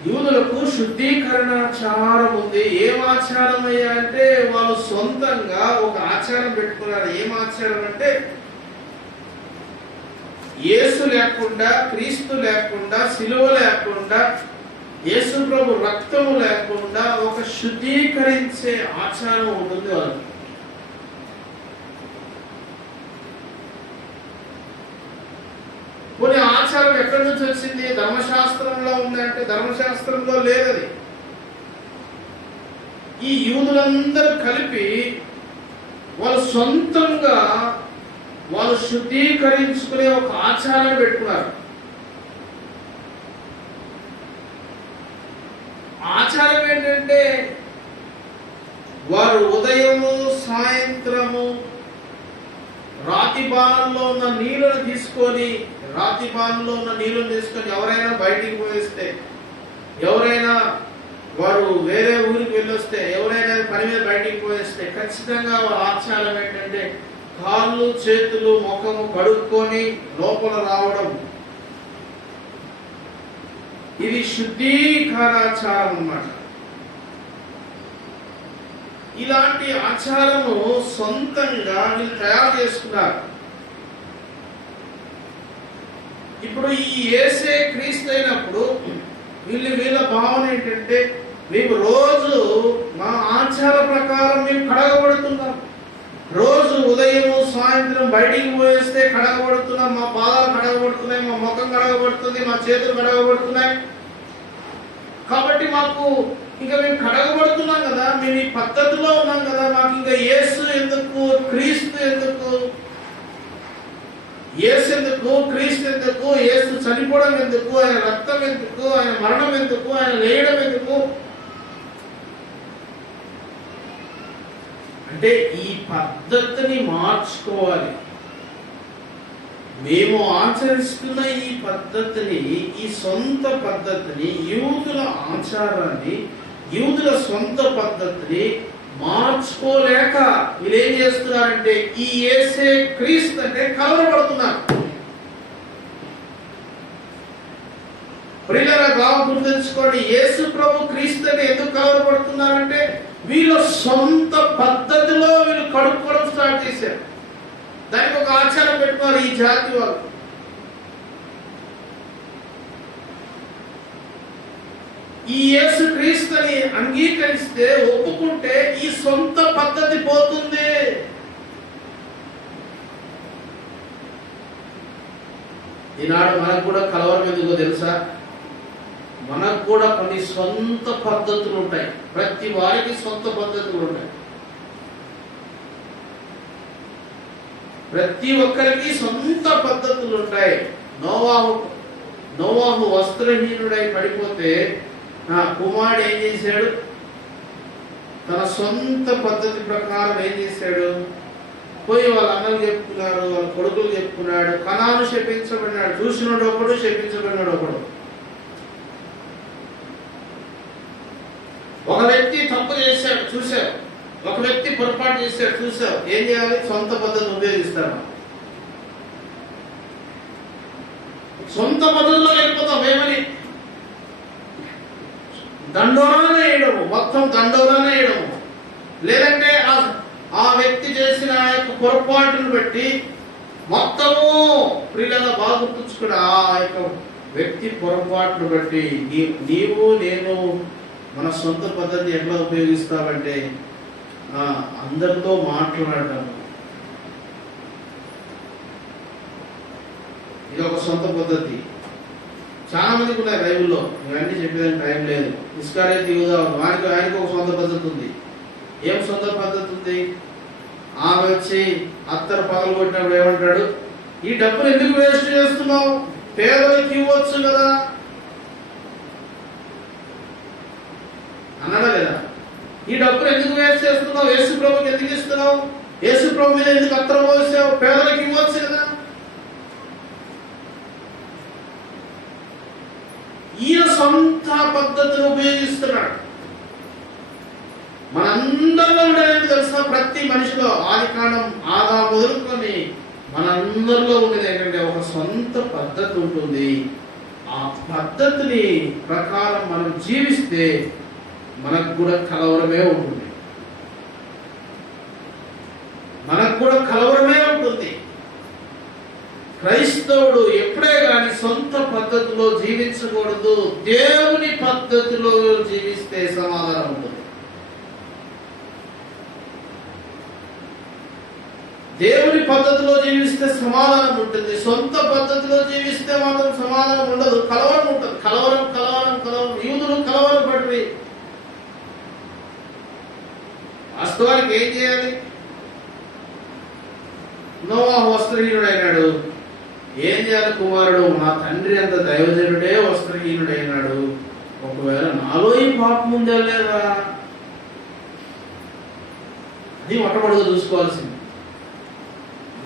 యూదులకు శుద్ధీకరణాచారం ఉంది. ఏం ఆచారం అయ్యా అంటే వాళ్ళు సొంతంగా ఒక ఆచారం పెట్టుకున్నారు. ఏం ఆచారం అంటే యేసు లేకుండా, క్రీస్తు లేకుండా, శిలువ లేకుండా, యేసు ప్రభు రక్తము లేకుండా ఒక శుద్ధీకరించే ఆచారం ఉంటుంది వాళ్ళకి. కొన్ని ఆచారం ఎక్కడి నుంచి వచ్చింది? ధర్మశాస్త్రంలో ఉందంటే ధర్మశాస్త్రంలో లేదది. ఈ యూదులందరూ కలిపి వాళ్ళు సొంతంగా వాళ్ళు శుద్ధీకరించుకునే ఒక ఆచారం పెట్టుకున్నారు. ఆచారం ఏంటంటే వారు ఉదయము సాయంత్రము రాతిబాన్లో ఉన్న నీళ్ళను తీసుకొని ఎవరైనా బయటికి పోయిస్తే, ఎవరైనా వారు వేరే ఊరికి వెళ్ళొస్తే, ఎవరైనా పని మీద బయటికి పోయిస్తే ఖచ్చితంగా వాళ్ళ ఆచారం ఏంటంటే కాళ్ళు చేతులు ముఖము కడుక్కొని లోపల రావడం. ఇది శుద్ధీకరణాచారం అన్నమాట. ఇలాంటి ఆచారము సొంతంగా వీళ్ళు తయారు చేసుకున్నారు. ఇప్పుడు ఈ యేసే క్రీస్తు అయినప్పుడు వీళ్ళ భావన ఏంటంటే మేము రోజు మా ఆచార ప్రకారం మేము కడగబడుతున్నాం. రోజు ఉదయం సాయంత్రం బయటికి పోయేస్తే కడగబడుతున్నాం. మా పాదాలు కడగబడుతున్నాయి, మా ముఖం కడగబడుతుంది, మా చేతులు కడగబడుతున్నాయి. కాబట్టి మాకు ఇంకా మేము కడగబడుతున్నాం కదా, మేము ఈ పద్ధతిలో ఉన్నాం కదా, మాకు ఇంకా యేసు ఎందుకు, క్రీస్తు ఎందుకు? యేసు ఎందుకు, క్రీస్తు ఎందుకు? యేసు చనిపోవడం ఎందుకు? ఆయన రక్తం ఎందుకు? ఆయన మరణం ఎందుకు? ఆయన లేయడం ఎందుకు? అంటే ఈ పద్ధతిని మార్చుకోవాలి. మేము ఆచరిస్తున్న ఈ పద్ధతిని, ఈ సొంత పద్ధతిని, యూదుల ఆచారాన్ని, యూదుల సొంత పద్ధతిని మార్చుకోలేక వీళ్ళు ఏం చేస్తున్నారంటే ఈ యేసే క్రీస్తు అంటే కలవరపడుతున్నారు. ప్రియులారా, బాగా గుర్తుంచుకోండి, యేసు ప్రభు క్రీస్తు అంటే ఎందుకు కలవరపడుతున్నారంటే వీళ్ళ సొంత పద్ధతిలో వీళ్ళు కడుక్కోవడం స్టార్ట్ చేశారు. దానికి ఒక ఆచారం పెట్టుకోవాలి ఈ జాతి వాళ్ళు. ఈ యేసు క్రీస్తుని అంగీకరిస్తే, ఒప్పుకుంటే ఈ సొంత పద్ధతి పోతుంది. ఈనాడు మనకు కూడా కలవరం ఎందుకో తెలుసా? మనకు కూడా కొన్ని సొంత పద్ధతులు ఉంటాయి. ప్రతి వారికి సొంత పద్ధతులు ఉంటాయి. ప్రతి ఒక్కరికి సొంత పద్ధతులు ఉంటాయి. నోవాహు వస్త్రహీనుడై పడిపోతే నా కుమారుడు ఏం చేశాడు? తన సొంత పద్ధతి ప్రకారం ఏం చేశాడు? పోయి వాళ్ళ అన్నలు చెప్పుకున్నారు, వాళ్ళ కొడుకులు చెప్పుకున్నాడు. కనాను శపించబడినాడు. చూసినాడు ఒకడు, శపించబడినాడు ఒకడు. ఒక వ్యక్తి తప్పు చేశాడు, చూశావు. ఒక వ్యక్తి పొరపాటు చేశాడు, చూశావు. ఏం చేయాలి? సొంత పద్ధతిని ఉపయోగిస్తాను. సొంత పద్ధతిలో వెళ్ళిపోతాం. ఏమని? దండోరానే వేయడము, మొత్తం దండోరానే వేయడము. లేదంటే ఆ వ్యక్తి చేసిన ఆ యొక్క పొరపాటును బట్టి మొత్తము ప్రియులను బాగా గుర్తుంచుకుని ఆ యొక్క వ్యక్తి పొరపాటును బట్టి నీవు నేను మన సొంత పద్ధతి ఎట్లా ఉపయోగిస్తామంటే అందరితో మాట్లాడటం. ఇది ఒక సొంత పద్ధతి. చాలా మందికి ఉన్నాయి బైబిల్లో. ఇవన్నీ చెప్పేదానికి టైం లేదు. ఇస్కరియోతు యూదా ఆయనకు ఒక సొంత పద్ధతి ఉంది. ఏం సొంత పద్ధతి ఉంది? ఆమె వచ్చి అత్తరు పగలు కొట్టినప్పుడు ఏమంటాడు? ఈ డబ్బులు ఎందుకు వేస్ట్ చేస్తున్నావు? పేదలకు ఇవ్వచ్చు కదా అన్నాడా లేదా? ఈ డబ్బులు ఎందుకు వేస్ట్ చేస్తున్నావు? యేసు ప్రభుకి ఎందుకు ఇస్తున్నావు? యేసు ప్రభు మీద ఎందుకు అత్తరు పోసావు? పేదలకు ఇవ్వచ్చు కదా. ఈయన సొంత పద్ధతిని ఉపయోగిస్తున్నాడు. మనందరిలో ఉండేది తెలుసా? ప్రతి మనిషిలో ఆదికాండం ఆదా మొదలుకొని మనందరిలో ఉండేది ఏంటంటే ఒక సొంత పద్ధతి ఉంటుంది. ఆ పద్ధతిని ప్రకారం మనం జీవిస్తే మనకు కూడా కలవరమే ఉంటుంది. మనకు కూడా కలవరమే ఉంటుంది. క్రైస్తవుడు ఎప్పుడే కానీ సొంత పద్ధతిలో జీవించకూడదు. దేవుని పద్ధతిలో జీవిస్తే సమాధానం ఉంటుంది. దేవుని పద్ధతిలో జీవిస్తే సమాధానం ఉంటుంది. సొంత పద్ధతిలో జీవిస్తే మాత్రం సమాధానం ఉండదు. కలవరం ఉంటుంది. కలవరం. యూదులు కలవరం పడి వాస్తవానికి ఏం చేయాలి? నోవాహు వస్త్రహీనుడైనాడు. ఏం చేయాలి? కుమారుడు, నా తండ్రి అంత దైవజనుడే వస్త్రహీనుడైనాడు. ఒకవేళ నాలో ఈ పాపం ఉందా లేదా? అది మొట్టమొదటిగా చూసుకోవాల్సింది.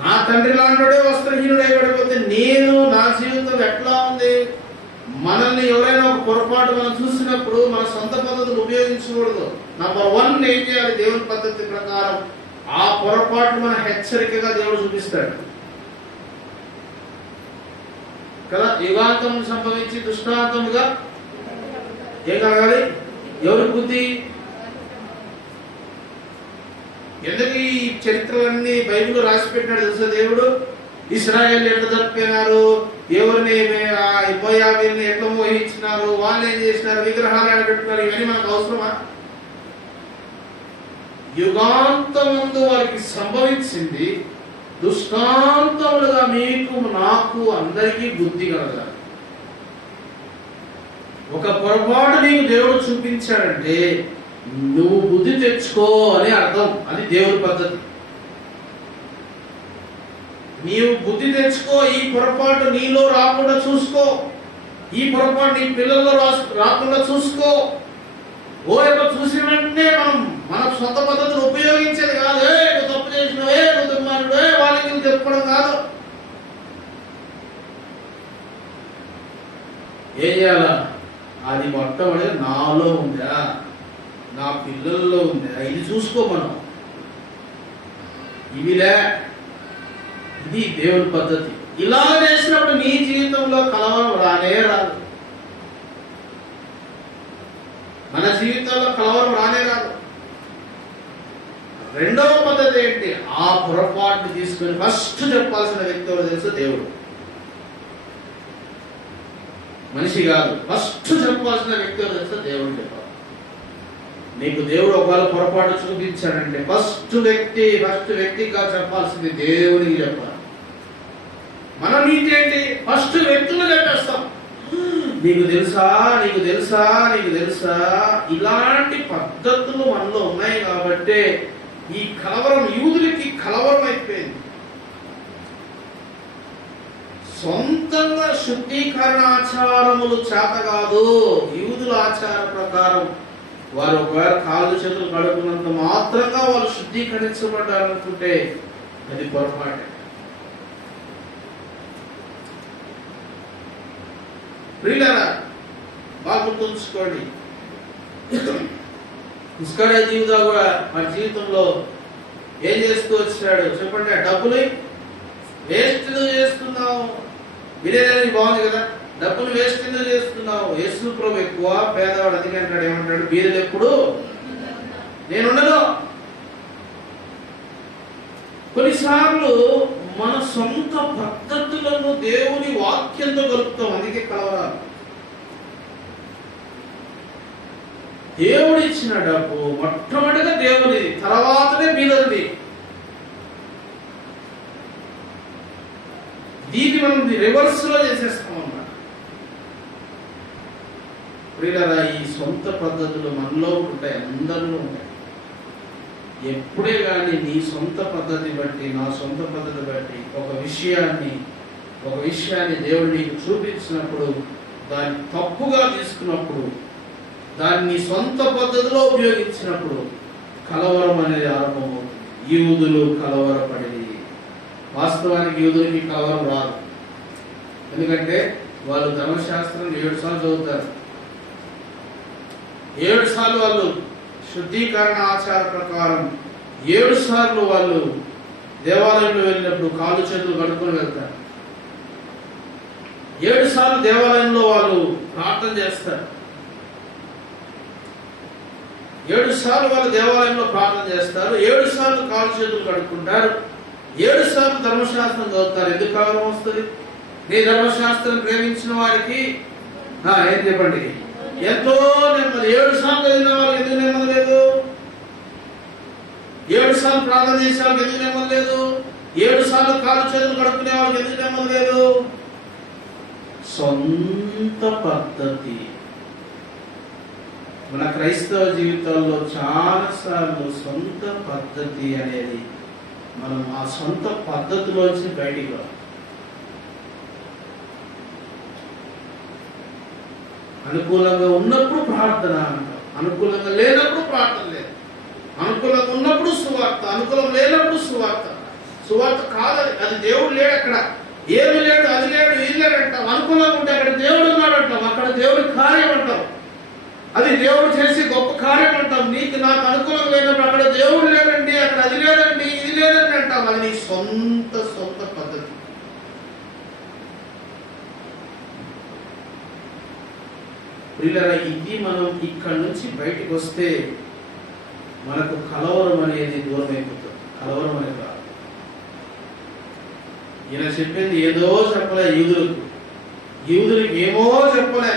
నా తండ్రి లాంటిడే వస్త్రహీనుడై పడిపోతే నేను నా జీవితం ఎట్లా ఉంది? మనల్ని ఎవరైనా ఒక పొరపాటు మనం చూసినప్పుడు మన సొంత పద్ధతులు ఉపయోగించకూడదు. నంబర్ 1 ఏం చేయాలి? దేవుని పద్ధతి ప్రకారం ఆ పొరపాటు మన హెచ్చరికగా దేవుడు చూపిస్తాడు కదా. యుగాంతం సంభవించి దృష్టాంతముగా ఏం కలగాలి? ఎవరి బుద్ధి? ఎందుకు ఈ చరిత్రలన్నీ బైబిల్లో రాసి పెట్టినాడు తెలుసా దేవుడు? ఇశ్రాయేల్ ఎట్లా తప్పినారు, ఎవరిని మోయాబీని ఎట్లా మోహించినారు, వాళ్ళు ఏం చేసినారు, విగ్రహాలు పెట్టుకున్నారు. ఇవన్నీ మనకు అవసరమా? యుగాంతముందు వారికి సంభవించింది దృష్టాంతములుగా మీకు నాకు అందరికీ బుద్ధి కలగాలి. ఒక పొరపాటు నీకు దేవుడు చూపించాడంటే నువ్వు బుద్ధి తెచ్చుకో అని అర్థం. అది దేవుడి పద్ధతి. నీవు బుద్ధి తెచ్చుకో. ఈ పొరపాటు నీలో రాకుండా చూసుకో. ఈ పొరపాటు నీ పిల్లల్లో రాకుండా చూసుకో. ఎవరో చూసిన వెంటనే మన సొంత పద్ధతిని ఉపయోగించేది కాదు. నువ్వు తప్పు చేసినవే, నువ్వు దుర్మార్గుడే, వాళ్ళకి నువ్వు చెప్పుకోవడం కాదు. ఏం చేయాలా? అది మొట్టమొదటి నాలో ఉందా, నా పిల్లల్లో ఉందా, ఇది చూసుకో. మనం ఇవిలే, ఇది దేవుని పద్ధతి. ఇలా చేసినప్పుడు నీ జీవితంలో కలవరం రానే రాదు. మన జీవితంలో కలవరం రానే రాదు. రెండవ పద్ధతి ఏంటి? ఆ పొరపాటుని తీసుకొని ఫస్ట్ చెప్పాల్సిన వ్యక్తి ఎవరో తెలుసు? దేవుడు. మనిషి కాదు. ఫస్ట్ చెప్పాల్సిన వ్యక్తి ఎవరో తెలుసు? దేవుడు చెప్పాలి. నీకు దేవుడు ఒకవేళ పొరపాటు చూపించాడంటే ఫస్ట్ వ్యక్తిగా చెప్పాల్సింది దేవునికి చెప్పాలి. మనం నీతి ఏంటి? ఫస్ట్ వ్యక్తులు చెప్పేస్తాం. నీకు తెలుసా, నీకు తెలుసా, నీకు తెలుసా. ఇలాంటి పద్ధతులు మనలో ఉన్నాయి కాబట్టి ఈ కలవరం, యూదులకి కలవరం అయిపోయింది. సొంతంగా శుద్ధీకరణ ఆచారములు చేత కాదు. యూదుల ఆచార ప్రకారం వారు ఒకవేళ కాళ్ళు చేతులు కడుక్కున్నంత మాత్రంగా వాళ్ళు శుద్ధీకరించబడ్డారనుకుంటే అది పొరపాటే. ప్రియులారా, బాగా గుర్తుంచుకోండి. ఇస్కరియా యూదా కూడా మన జీవితంలో ఏం చేస్తూ వచ్చాడు చెప్పండి? డబ్బులు వేస్ట్ చేస్తున్నావు. వినేదానికి బాగుంది కదా. డబ్బులు వేస్ట్ ఎందుకు చేస్తున్నావు? యేసు ప్రభు ఎక్కువ, పేదవాడు అందుకే అంటాడు. ఏమంటాడు? బీదలు ఎప్పుడు నేనుండను. కొన్నిసార్లు మన సొంత పద్ధతులను దేవుని వాక్యంతో కలుపుతాం. అందుకే కలవరాలు. దేవుడు ఇచ్చిన డబ్బు మొట్టమొదటిగా దేవుని, తర్వాతనే బీదది. దీన్ని మనం రివర్స్ లో చేసేస్తాం అన్నమాట. ప్రియులారా, ఈ సొంత పద్ధతులు మనలో ఉంటాయి, అందరిలో ఉంటాయి. ఎప్పుడే కానీ నీ సొంత పద్ధతి బట్టి, నా సొంత పద్ధతి బట్టి ఒక విషయాన్ని దేవుడు నీకు చూపించినప్పుడు, దాన్ని తప్పుగా తీసుకున్నప్పుడు, దాన్ని సొంత పద్ధతిలో ఉపయోగించినప్పుడు కలవరం అనేది ఆరంభమవుతుంది. యూదులు కలవరపడి, వాస్తవానికి యూదులకి కలవరం రాదు. ఎందుకంటే వాళ్ళు ధర్మశాస్త్రం 7 సార్లు చదువుతారు. 7 సార్లు వాళ్ళు శుద్ధీకరణ ఆచార ప్రకారం 7 సార్లు వాళ్ళు దేవాలయంలో వెళ్ళినప్పుడు కాళ్ళు చేతులు కడుక్కొని వెళ్తారు. 7 సార్లు దేవాలయంలో వాళ్ళు ప్రార్థన చేస్తారు. 7 సార్లు వాళ్ళు దేవాలయంలో ప్రార్థన చేస్తారు. 7 సార్లు కాళ్ళు చేతులు కడుక్కుంటారు. 7 సార్లు ధర్మశాస్త్రం చదువుతారు. ఎందుకు కలవరం వస్తుంది? నీ ధర్మశాస్త్రం ప్రేమించిన వారికి ఏం చెప్పండి? ఎంతో నెమ్మది. 7 సార్లు చదివిన వాళ్ళకి ఎందుకు నెమ్మది లేదు? 7 సార్లు ప్రార్థన చేసే వాళ్ళకి ఎందుకు నెమ్మది లేదు? 7 సార్లు కాళ్ళు చేతులు కడుక్కునే వాళ్ళకి ఎందుకు నెమ్మది లేదు? సొంత పద్ధతి. మన క్రైస్తవ జీవితాల్లో చాలా సార్లు సొంత పద్ధతి అనేది మనం ఆ సొంత పద్ధతిలోంచి బయటికి రావాలి. అనుకూలంగా ఉన్నప్పుడు ప్రార్థన అంటాం, అనుకూలంగా లేనప్పుడు ప్రార్థన లేదు. అనుకూలంగా ఉన్నప్పుడు సువార్త, అనుకూలం లేనప్పుడు సువార్త. సువార్త కాదు అది. దేవుడు లేడు అక్కడ, ఏమి లేడు, అది లేడు, ఇది లేడు అంటాం. అనుకూలంగా ఉంటే అక్కడ దేవుడు ఉన్నాడు అంటాం, అక్కడ దేవుడి కార్యం అంటాం, అది దేవుడు చేసి గొప్ప కార్యం అంటాం. నీకు నాకు అనుకూలంగా లేనప్పుడు అక్కడ దేవుడు లేడండి, అక్కడ అది లేదండి, ఇది లేదండి అంటాం. అది నీ సొంత పద్ధతి. ప్రియులారా, ఇది మనం ఇక్కడి నుంచి బయటికి వస్తే మనకు కలవరం అనేది దూరం అయిపోతుంది. కలవరం అనేది రాదు. ఈయన చెప్పింది ఏదో చెప్పలే యూదులకు ఏమేమో చెప్పలే.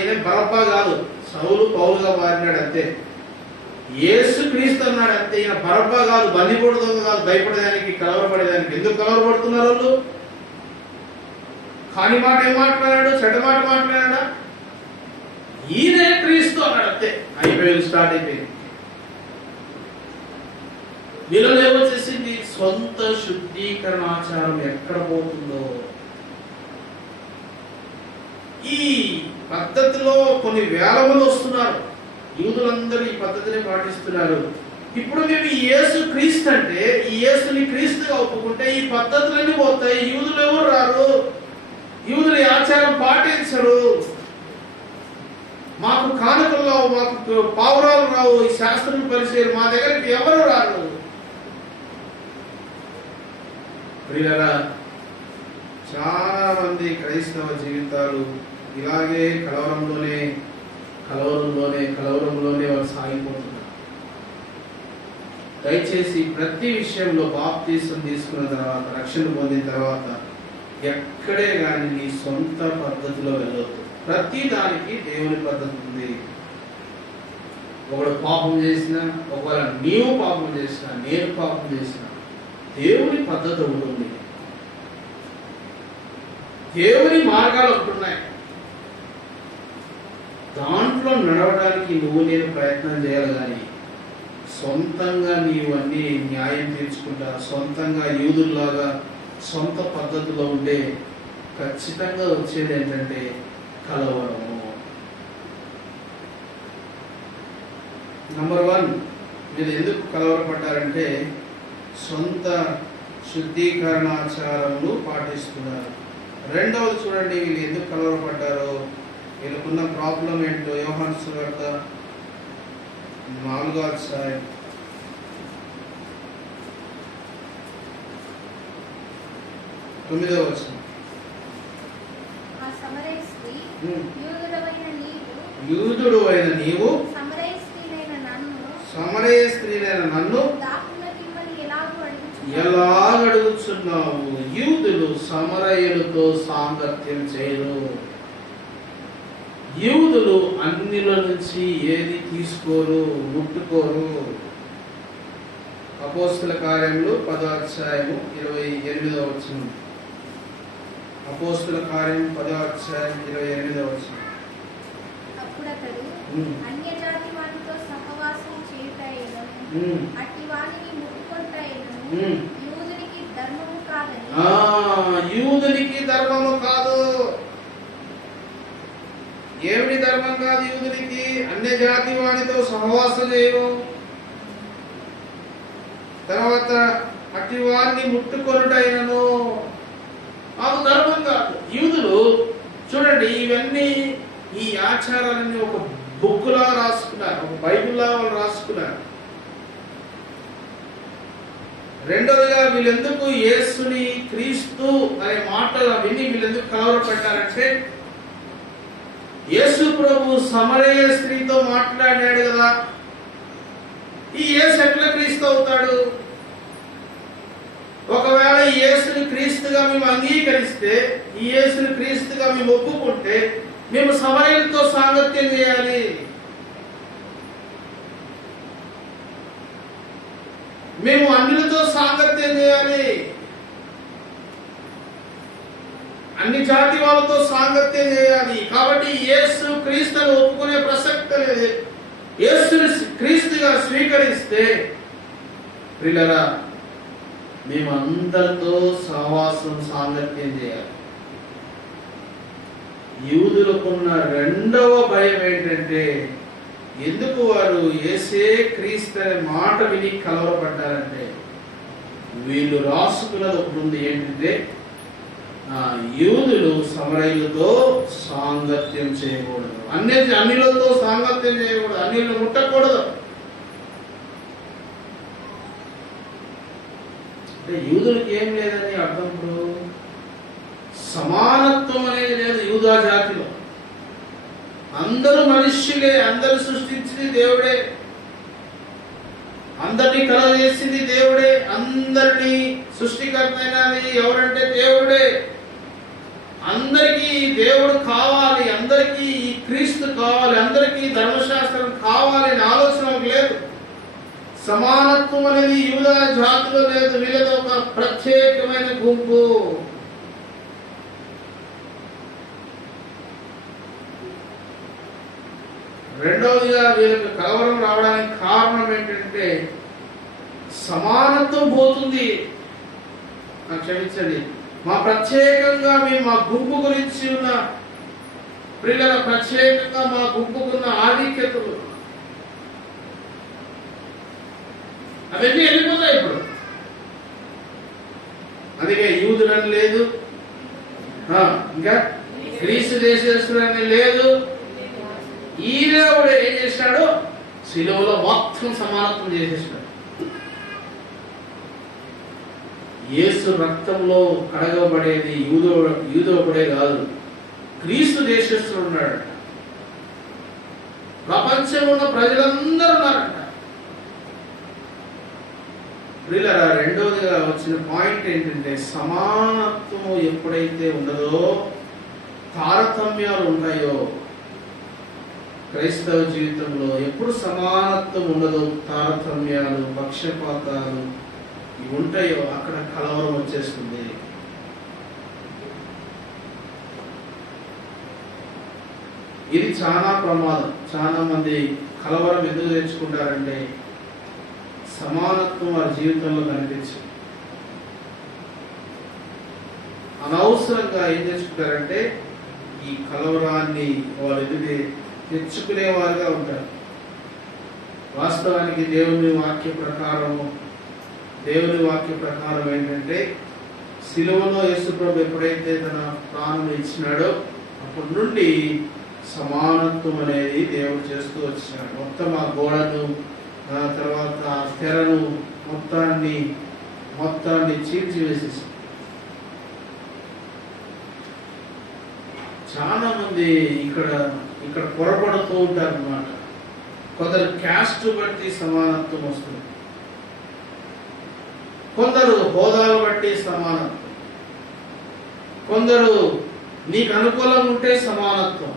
ఈయన బరబ్బా కాదు, సౌలు పౌలుగా మారినాడు అంతే. యేసు క్రీస్తు అన్నాడు అంతే. ఈయన బరబ్బా కాదు, బందిపోటు దొంగ కాదు, భయపడేదానికి, కలవరపడేదానికి. ఎందుకు కలవరపడుతున్నారు వాళ్ళు? కాని మాట ఏం మాట్లాడాడు? చెడ్డ మాట మాట్లాడా? ఈయనే క్రీస్తు అన్నాడు అంతే. అయిపోయింది, స్టార్ట్ అయిపోయింది. వీళ్ళు ఏమొచ్చేసింది? సొంత శుద్ధీకరణ ఆచారం ఎక్కడ పోతుందో. ఈ పద్ధతిలో కొన్ని వేల మంది వస్తున్నారు. యూదులందరూ ఈ పద్ధతిని పాటిస్తున్నారు. ఇప్పుడు మేము ఈ యేసు క్రీస్తు అంటే, ఈ యేసుని క్రీస్తుగా ఒప్పుకుంటే ఈ పద్ధతులన్నీ పోతాయి. యూదులు ఎవరు రారు, యూదులు ఈ ఆచారం పాటించరు, మాకు కానుకలు రావు, మాకు పావురాలు రావు, ఈ శాస్త్రం పరిచయం మా దగ్గరికి ఎవరు రారు. ప్రియులారా, చాలా మంది క్రైస్తవ జీవితాలు ఇలాగే కలవరంలోనే వాళ్ళు సాగిపోతున్నారు. దయచేసి ప్రతి విషయంలో బాప్తీసం తీసుకున్న తర్వాత, రక్షణ పొందిన తర్వాత ఎక్కడే కానీ నీ సొంత పద్ధతిలో వెళ్ళొద్దు. ప్రతి దానికి దేవుని పద్ధతి ఉంది. ఒకడు పాపం చేసినా, ఒకవేళ నీవు పాపం చేసినా, నేను పాపం చేసినా, దేవుని పద్ధతి ఉంటుంది. దేవుని మార్గాలు ఒకటి ఉన్నాయి. దాంట్లో నడవడానికి నువ్వు నేను ప్రయత్నం చేయాలి. కానీ సొంతంగా నీవు అన్ని న్యాయం తీర్చుకుంటా, సొంతంగా యూదుల్లాగా సొంత పద్ధతిలో ఉంటే ఖచ్చితంగా వచ్చేది ఏంటంటే కలవరము. నంబర్ 1, మీరు ఎందుకు కలవరపడ్డారంటే సొంత శుద్ధీకరణాచారములు పాటిస్తున్నారు. రెండవది చూడండి, వీళ్ళు ఎందుకు కలవరపడ్డారో, వీళ్ళకున్న ప్రాబ్లం ఏంటో. యోహాను సువార్త 4వ అధ్యాయం 9వ వచనం. యూదుడు అయిన నీవు సమరయ స్త్రీలైన నన్ను ఎలా అడుగుచున్నావు? యూదులు సమరయులతో సాంగత్యం చేయరు. యూదులు అన్నిల నుంచి ఏది తీసుకోరు, ముట్టుకోరు. అపోస్తుల కార్యములు 10వ అధ్యాయము 28వ వచనం. అపోస్తుల కార్యం 10వ అధ్యాయం 28వ వచనం. అప్పుడతడు అన్యజాతి వారితో సహవాసం చేయుటయేను, అట్టి వారిని ముట్టుకొనుటయేను యూదునికి ధర్మము కాదని. యూదునికి ధర్మము కాదు. ఏమిటి ధర్మం కాదు యూదునికి? అన్యజాతి వారితో సహవాసం చేయు, తర్వాత అట్టి వారిని ముట్టుకొనుటైనను మాకు ధర్మం కాదు. యూదులు చూడండి, ఇవన్నీ ఈ ఆచారాలన్నీ ఒక బుక్లా రాసుకున్నారు, ఒక బైబిల్లా వాళ్ళు రాసుకున్నారు. రెండవదిగా వీళ్ళెందుకు యేసుని క్రీస్తు అనే మాటలు విని వీళ్ళెందుకు కలవరపడ్డారంటే, యేసు ప్రభు సమరయ స్త్రీతో మాట్లాడాడు కదా, ఈ యేసు ఎట్లా క్రీస్తు అవుతాడు? ఒకవేళ ఈ యేసుని క్రీస్తుగా మేము అంగీకరిస్తే, ఈ యేసుని క్రీస్తుగా మేము ఒప్పుకుంటే మేము సమరయులతో సాంగత్యం చేయాలి. మేము అన్యులతో సాంగత్యం చేయాలి. అన్ని జాతి వాళ్ళతో సాంగత్యం చేయాలి. కాబట్టి యేసు క్రీస్తును ఒప్పుకునే ప్రసక్తి లేదు. యేసుని క్రీస్తుగా స్వీకరిస్తే ప్రియులారా, మేము అందరితో సహవాసం సాంగత్యం చేయాలి. యూదులకున్న రెండవ భయం ఏంటంటే, ఎందుకు వారు యేసే క్రీస్తు అనే మాట విని కలవరపడ్డారంటే, వీళ్ళు రాసుకున్నది ఒకటి ఉంది. ఏంటంటే, యూదులు సమరయులతో సాంగత్యం చేయకూడదు, అన్యులతో సాంగత్యం చేయకూడదు, అన్యులను ముట్టకూడదు. అంటే యూదులకి ఏం లేదని అర్థం. ఇప్పుడు సమానత్వం అనేది లేదు యూదా జాతిలో. అందరూ మనుష్యులే, అందరూ సృష్టించింది దేవుడే, అందరినీ కలగజేసింది దేవుడే, అందరినీ సృష్టికర్త అయినది ఎవరంటే దేవుడే. అందరికీ దేవుడు కావాలి, అందరికీ ఈ క్రీస్తు కావాలి, అందరికీ ధర్మశాస్త్రం కావాలి అనే ఆలోచన లేదు. సమానత్వం అనేది యూదా జాతిలో లేదు. వీళ్ళతో ఒక ప్రత్యేకమైన గుంపు. రెండవదిగా వీళ్ళకి కలవరం రావడానికి కారణం ఏంటంటే, సమానత్వం పోతుంది. క్షమించండి, మా ప్రత్యేకంగా మేము మా గుంపు గురించి ఉన్న ప్రియుల ప్రత్యేకంగా మా గుంపుకున్న ఆధిక్యతలు, అవన్నీ వెళ్ళిపోతాయి ఇప్పుడు. అందుకే యూదులని లేదు, ఇంకా గ్రీసు దేశస్తులని లేదు. ఈ దేవుడు ఏం చేశాడు? శిలువలో మొత్తం సమానత్వం చేసేసాడు. యేసు రక్తంలో కడగబడేది యూదోపడే కాదు, క్రీస్తు దేశస్తులు ఉన్నాడు. ప్రపంచంలో ఉన్న ప్రజలందరూ ఉన్నారంట. ప్రియులారా, రెండవదిగా వచ్చిన పాయింట్ ఏంటంటే, సమానత్వము ఎప్పుడైతే ఉండదో, తారతమ్యాలు ఉంటాయో, క్రైస్తవ జీవితంలో ఎప్పుడు సమానత్వం ఉండదో, తారతమ్యాలు, పక్షపాతాలు ఇవి ఉంటాయో, అక్కడ కలవరం వచ్చేస్తుంది. ఇది చాలా ప్రమాదం. చాలా మంది కలవరం ఎందుకు తెచ్చుకుంటారంటే, సమానత్వం వారి జీవితంలో కనిపించదు. అనవసరంగా ఏం తెచ్చుకుంటారంటే, ఈ కలవరాన్ని వారు ఎదురు తెచ్చుకునేవారుగా ఉంటారు. వాస్తవానికి దేవుని వాక్య ప్రకారం ఏంటంటే, శిలువలో యేసుప్రభు ఎప్పుడైతే తన ప్రాణం ఇచ్చినాడో అప్పటి నుండి సమానత్వం అనేది దేవుడు చేస్తూ వచ్చినాడు. మొత్తం ఆ గోడను, తర్వాత తెరను మొత్తాన్ని చీల్చివేసేసి, చాలా మంది ఇక్కడ పొరపడుతూ ఉంటారు అన్నమాట. కొందరు క్యాస్ట్ బట్టి సమానత్వం వస్తుంది, కొందరు హోదాలు బట్టి సమానత్వం, కొందరు నీకు అనుకూలంగా ఉంటే సమానత్వం,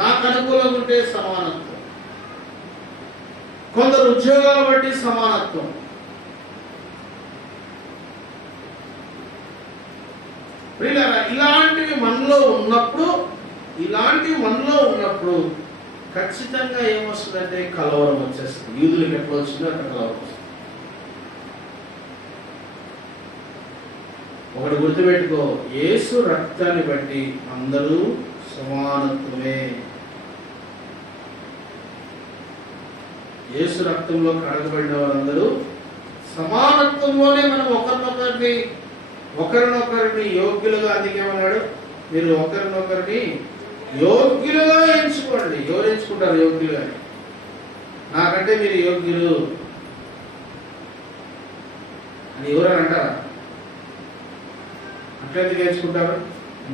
నాకు అనుకూలంగా ఉంటే సమానత్వం, కొందరు ఉద్యోగాలు బట్టి సమానత్వం. ఇలాంటివి మనలో ఉన్నప్పుడు ఖచ్చితంగా ఏమొస్తుందంటే కలవరం వచ్చేస్తుంది. యూదులకు ఎట్లా వచ్చిందో అట్లా కలవరం వస్తుంది. ఒకటి గుర్తుపెట్టుకో, యేసు రక్తాన్ని బట్టి అందరూ సమానత్వమే. యేసు రక్తంలో కడగబడిన వారందరూ సమానత్వంలోనే. మనం ఒకరినొకరిని యోగ్యులుగా, అందుకేమన్నాడు, మీరు ఒకరినొకరిని యోగ్యులుగా ఎంచుకోండి. ఎవరు ఎంచుకుంటారు యోగ్యులుగా? నాకంటే మీరు యోగ్యులు అని ఎవరని అంటారా? అట్లెందుకు ఎంచుకుంటారు?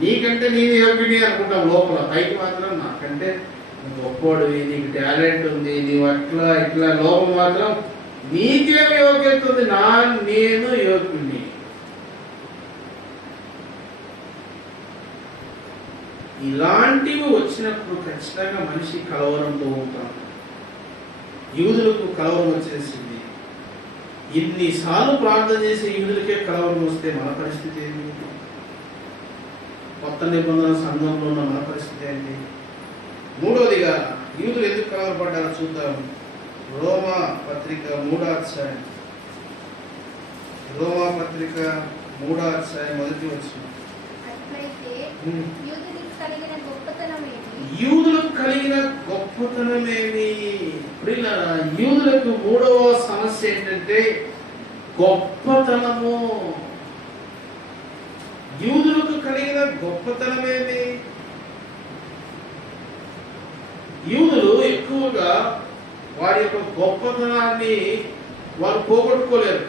నీకంటే నేను యోగ్యుని అనుకుంటాం లోపల, పైకి మాత్రం నాకంటే గొప్పవాడివి, నీకు టాలెంట్ ఉంది, నీవు అట్లా ఇట్లా, లోపల మాత్రం నీకేమి యోగ్యత ఉంది, నేను యోగ్యుని. ఇలాంటివి వచ్చినప్పుడు ఖచ్చితంగా మనిషి కలవరంతో ఉంటాడు. యూదులకు కలవరం వచ్చేసింది. ఇన్నిసార్లు ప్రార్థన చేసే యూదులకే కలవరం వస్తే మన పరిస్థితి ఏంటి? కొత్త నిబంధన సంఘంలో ఉన్న మన పరిస్థితి ఏంటి? మూడవదిగా యూదులు ఎందుకు కలవరపడ్డారో చూద్దాం. రోమా పత్రిక 3వ అధ్యాయం, రోమా పత్రిక 3వ అధ్యాయం 1వ వచనం. యూదులకు కలిగిన గొప్పతనమేమి? యూదులకు మూడవ సమస్య ఏంటంటే గొప్పతనము. యూదులకు కలిగిన గొప్పతనమేమి? యూదులు ఎక్కువగా వారి యొక్క గొప్పతనాన్ని వారు పోగొట్టుకోలేరు.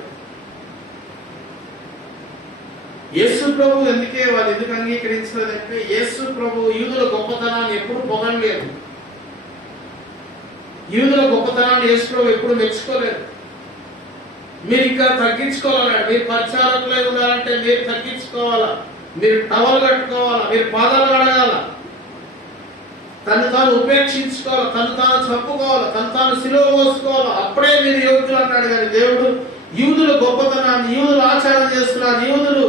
యేసు ప్రభు వాళ్ళు ఎందుకు అంగీకరించలేదంటే, యేసు ప్రభు యూదుల గొప్పతనాన్ని ఎప్పుడు పొగడలేదు. యూదుల గొప్పతనాన్ని యేసు ప్రభు ఎప్పుడు మెచ్చుకోలేదు. మీరు ఇంకా తగ్గించుకోవాలన్నాడు. మీరు పరిచారకులై ఉండాలంటే మీరు తగ్గించుకోవాలా, మీరు టవల్ కట్టుకోవాలా, మీరు పాదాలు కడగాల, తను తాను ఉపేక్షించుకోవాలి, తను తాను చంపుకోవాలి, తను తాను సిలువ మోసుకోవాలి, అప్పుడే మీరు యోగ్యులు అన్నాడు. కానీ దేవుడు యూదుల గొప్పతనాన్ని, యూదులు ఆచారం చేస్తున్నారు, యూదులు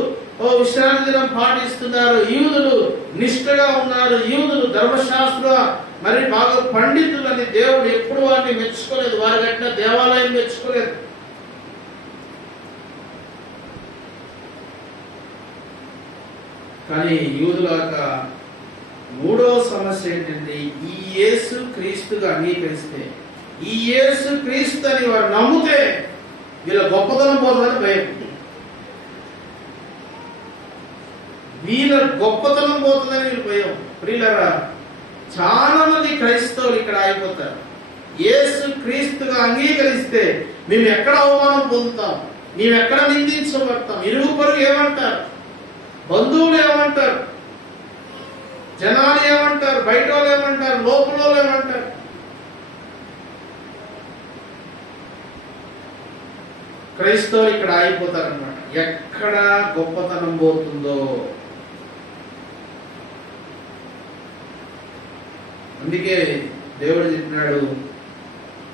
విశ్రాంతి దినం పాటిస్తున్నారు, యూదులు నిష్ఠగా ఉన్నారు, యూదులు ధర్మశాస్త్ర మరి బాగా పండితులని దేవుడు ఎప్పుడు వారిని మెచ్చుకోలేదు. వారి కట్టిన దేవాలయం మెచ్చుకోలేదు. కానీ యూదుల మూడవ సమస్య ఏంటంటే, ఈ యేసు క్రీస్తుగా అంగీకరిస్తే ఈ యేసు క్రీస్తు అని వారు నమ్మితే వీళ్ళ గొప్పతనం పోతుందని భయం. వీళ్ళ గొప్పతనం పోతుందని వీళ్ళు భయం. ప్రియులారా, చాలా మంది క్రైస్తవులు ఇక్కడ ఆగిపోతారు. యేసు క్రీస్తుగా అంగీకరిస్తే మేము ఎక్కడ అవమానం పొందుతాం, మేము ఎక్కడ నిందించబడతాం, ఇరుగు పొరుగు ఏమంటారు, బంధువులు ఏమంటారు, జనాలు ఏమంటారు, బయట వాళ్ళు ఏమంటారు, లోపల వాళ్ళు ఏమంటారు. క్రైస్తవులు ఇక్కడ ఆగిపోతారన్నమాట. ఎక్కడ గొప్పతనం పోతుందో. అందుకే దేవుడు చెప్పినాడు,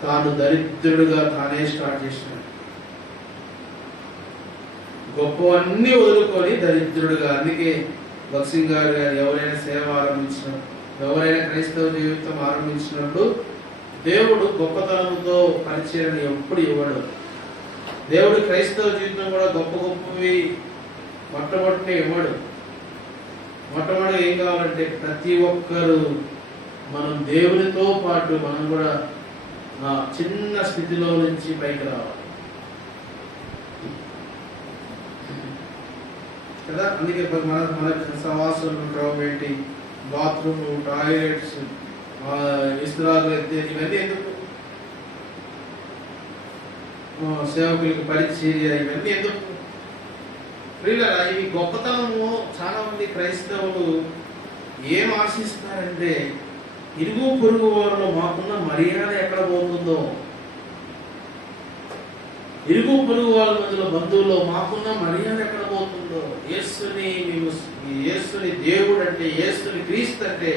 తాను దరిద్రుడుగా తానే స్టార్ట్ చేసినాడు. గొప్పవన్నీ వదులుకొని దరిద్రుడుగా. అందుకే భక్సింగ్ గారు ఎవరైనా సేవ ఆరంభించినప్పుడు, ఎవరైనా క్రైస్తవ జీవితం ఆరంభించినప్పుడు దేవుడు గొప్పతనంతో పరిచయం ఎప్పుడు ఇవ్వడు. దేవుడు క్రైస్తవ జీవితం కూడా గొప్ప గొప్పవి మొట్టమొదటి ఇవ్వడు. మొట్టమొదటి ఏం కావాలంటే ప్రతి ఒక్కరు మనం దేవునితో పాటు మనం కూడా చిన్న స్థితిలో నుంచి పైకి రావాలి కదా. అందుకే మన సవాసాలు పెట్టి బాత్రూమ్, టాయిలెట్స్, విస్తరాలు ఇవన్నీ ఎందుకు? సేవకులకు పరిచర్య ఇవన్నీ ఎందుకు? ప్రియులారా, ఈ గొప్పతనము చాలా మంది క్రైస్తవులు ఏం ఆశిస్తారంటే, ఇరుగు పొరుగు వారిలో మాకున్న మర్యాద ఎక్కడ పోతుందో, ఇరుగు పొరుగు వాళ్ళ మధ్యలో బంధువుల్లో మాకున్న మర్యాద ఎక్కడ పోతుందో. యేసుని దేవుడు అంటే, యేసుని క్రీస్తు అంటే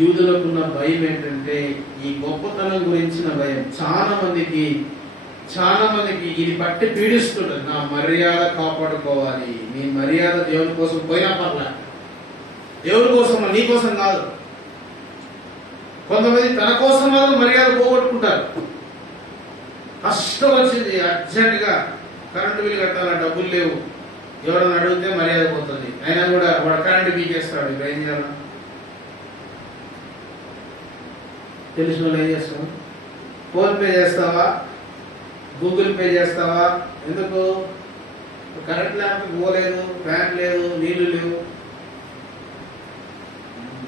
యూదులకున్న భయం ఏంటంటే ఈ గొప్పతనం గురించిన భయం. చాలా మందికి ఇది పట్టి పీడిస్తుంటది. నా మర్యాద కాపాడుకోవాలి, నీ మర్యాద దేవుని కోసం పోయినా పర్లా, దేవుని కోసం, నీ కోసం కాదు. కొంతమంది తన కోసం వాళ్ళు మర్యాద పోగొట్టుకుంటారు. కష్టం వచ్చింది, అర్జెంటుగా కరెంటు బిల్లు కట్టాలా, డబ్బులు లేవు, ఎవరైనా అడిగితే మర్యాద పోతుంది, అయినా కూడా వాడు కరెంటు పీకేస్తాడు. ఇప్పుడు ఏం చేయాలి? తెలిసిన వాళ్ళు ఏం చేస్తావు? ఫోన్ పే చేస్తావా, గూగుల్ పే చేస్తావా? ఎందుకు? కరెంట్ ల్యాంప్ పోలేదు, ఫ్యాన్ లేదు, నీళ్లు లేవు.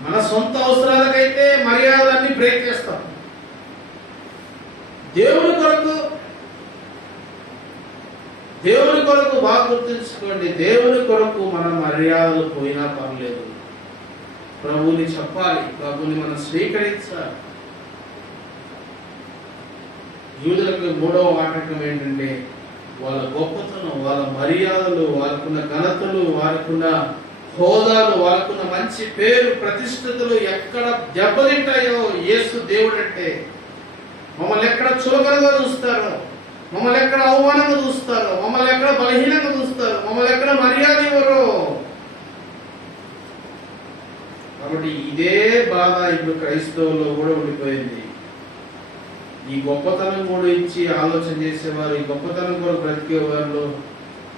మన సొంత అవసరాలకైతే మర్యాదలన్నీ బ్రేక్ చేస్తాం. దేవుని కొరకు బాగా గుర్తుంచుకోండి, దేవుని కొరకు మన మర్యాదలు పోయినా పర్లేదు. ప్రభువుని చెప్పాలి, ప్రభువుని మనం స్వీకరించాలి. యూదులకు మూడవ ఆటంకం ఏంటంటే వాళ్ళ గొప్పతనం, వాళ్ళ మర్యాదలు, వాళ్ళకున్న ఘనతలు, వాళ్ళకున్న హోదాలు, వాళ్ళకున్న మంచి పేరు ప్రతిష్టతలు ఎక్కడ దెబ్బతింటాయో. యేసు దేవుడు అంటే మమ్మల్ని ఎక్కడ చులకనగా చూస్తారో, మమ్మల్ని ఎక్కడ అవమానంగా చూస్తారో, మమ్మల్ని ఎక్కడ బలహీనంగా చూస్తారో, మమ్మల్ని ఎక్కడ మర్యాద ఇవ్వరో. కాబట్టి ఇదే బాధ ఇప్పుడు క్రైస్తవుల్లో కూడా ఉండిపోయింది. ఈ గొప్పతనం కూడా ఇచ్చి ఆలోచన చేసేవారు, ఈ గొప్పతనం కూడా బ్రతికే వారిలో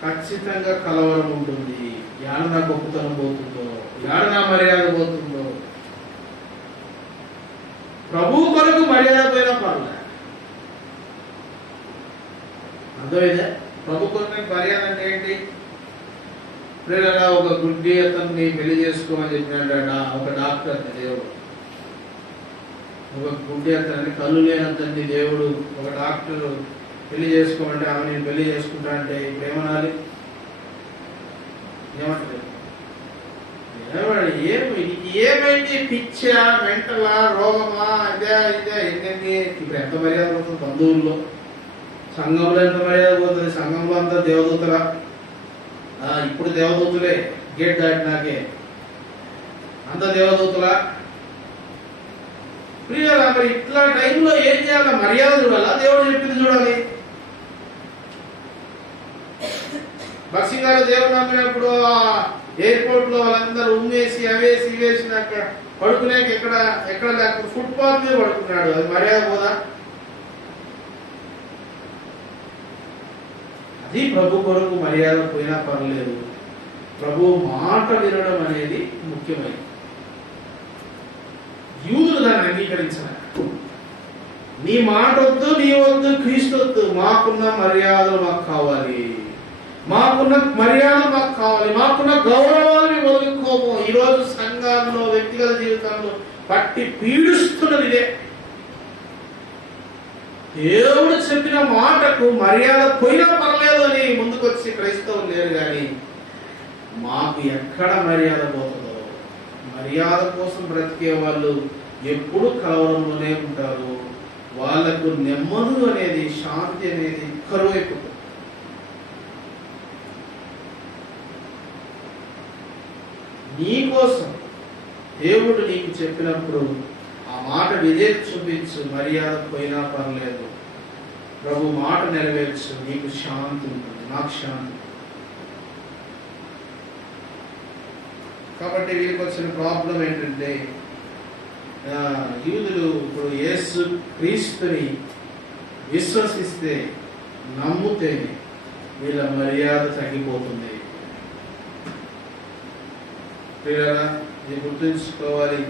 ఖచ్చితంగా కలవరం ఉంటుంది. యాడ నా గొప్పతనం పోతుందో, యాడ నా మర్యాద పోతుందో. ప్రభు కొరకు మర్యాద పోయినా పర్లే, అర్థమైందా? ప్రభు కొరకు మర్యాద అంటే ఏంటి? ప్రేరణ ఒక గుడ్డి అతన్ని పెళ్లి చేసుకోమని చెప్పినాడ ఒక డాక్టర్. దేవుడు ఒక గుడ్డి అతన్ని, కళ్ళు లేనంతని దేవుడు ఒక డాక్టర్ పెళ్లి చేసుకోమంటే ఆమె నేను పెళ్లి చేసుకుంటా అంటే ఇప్పుడు ఏమనాలి? ఏమంటారు? ఏమైంది? పిచ్చా, మెంటలా, రోగమా, ఇదే ఏంటండి? ఇప్పుడు ఎంత మర్యాద పోతుంది బంధువుల్లో, సంఘంలో ఎంత మర్యాద పోతుంది? సంఘంలో అంతా దేవదూతలా? ఇప్పుడు దేవదూతులే, గేట్ దాటినాకే అంత దేవదూతలా? ప్రియులారా, మరి ఇట్లా టైంలో ఏం చేయాలి? మర్యాద చూడాలా, దేవుడు చెప్పింది చూడాలి. భక్సింగ్ గారు దేవుడు నమ్మినప్పుడు ఎయిర్పోర్ట్ లో వాళ్ళందరూ ఉమ్మేసి అవేసి ఇవేసి అక్కడ పడుకునేకి ఎక్కడ లేకపోతే ఫుట్పాత్ మీద పడుకున్నాడు. అది మర్యాద పోదా? అది ప్రభు కొరకు మర్యాద పోయినా పర్లేదు. ప్రభు మాట వినడం అనేది ముఖ్యమైనది. యూదులు దాన్ని అంగీకరించాలి. నీ మాట వద్దు, నీ వద్దు, క్రీస్తు వద్దు, మాకున్న మర్యాదలు మాకు కావాలి, మాకున్న మర్యాదలు మాకు కావాలి, మాకున్న గౌరవాలు మేము వదులుకోము. ఈరోజు సంఘాల్లో, వ్యక్తిగత జీవితాల్లో పట్టి పీడిస్తున్నది ఇదే. దేవుడు చెప్పిన మాటకు మర్యాద పోయినా పర్లేదు అని ముందుకొచ్చి క్రైస్తవులు లేరు. కానీ మాకు ఎక్కడ మర్యాద పోతుందో, మర్యాద కోసం బ్రతికే వాళ్ళు ఎప్పుడు కలవరంలోనే ఉంటారు. వాళ్లకు నెమ్మది అనేది, శాంతి అనేది కరువైపోతుంది. నీకోసం దేవుడు నీకు చెప్పినప్పుడు ఆ మాట విధేయత చూపించు. మర్యాద పోయినా పర్లేదు, ప్రభు మాట నెరవేర్చు, నీకు శాంతి ఉంటుంది, నాకు శాంతి. కాబట్టి వీరికి వచ్చిన ప్రాబ్లం ఏంటంటే, యూదులు ఇప్పుడు యేసు క్రీస్తుని విశ్వసిస్తే, నమ్ముతే వీళ్ళ మర్యాద తగ్గిపోతుంది. ఇది గుర్తుంచుకోవాలి.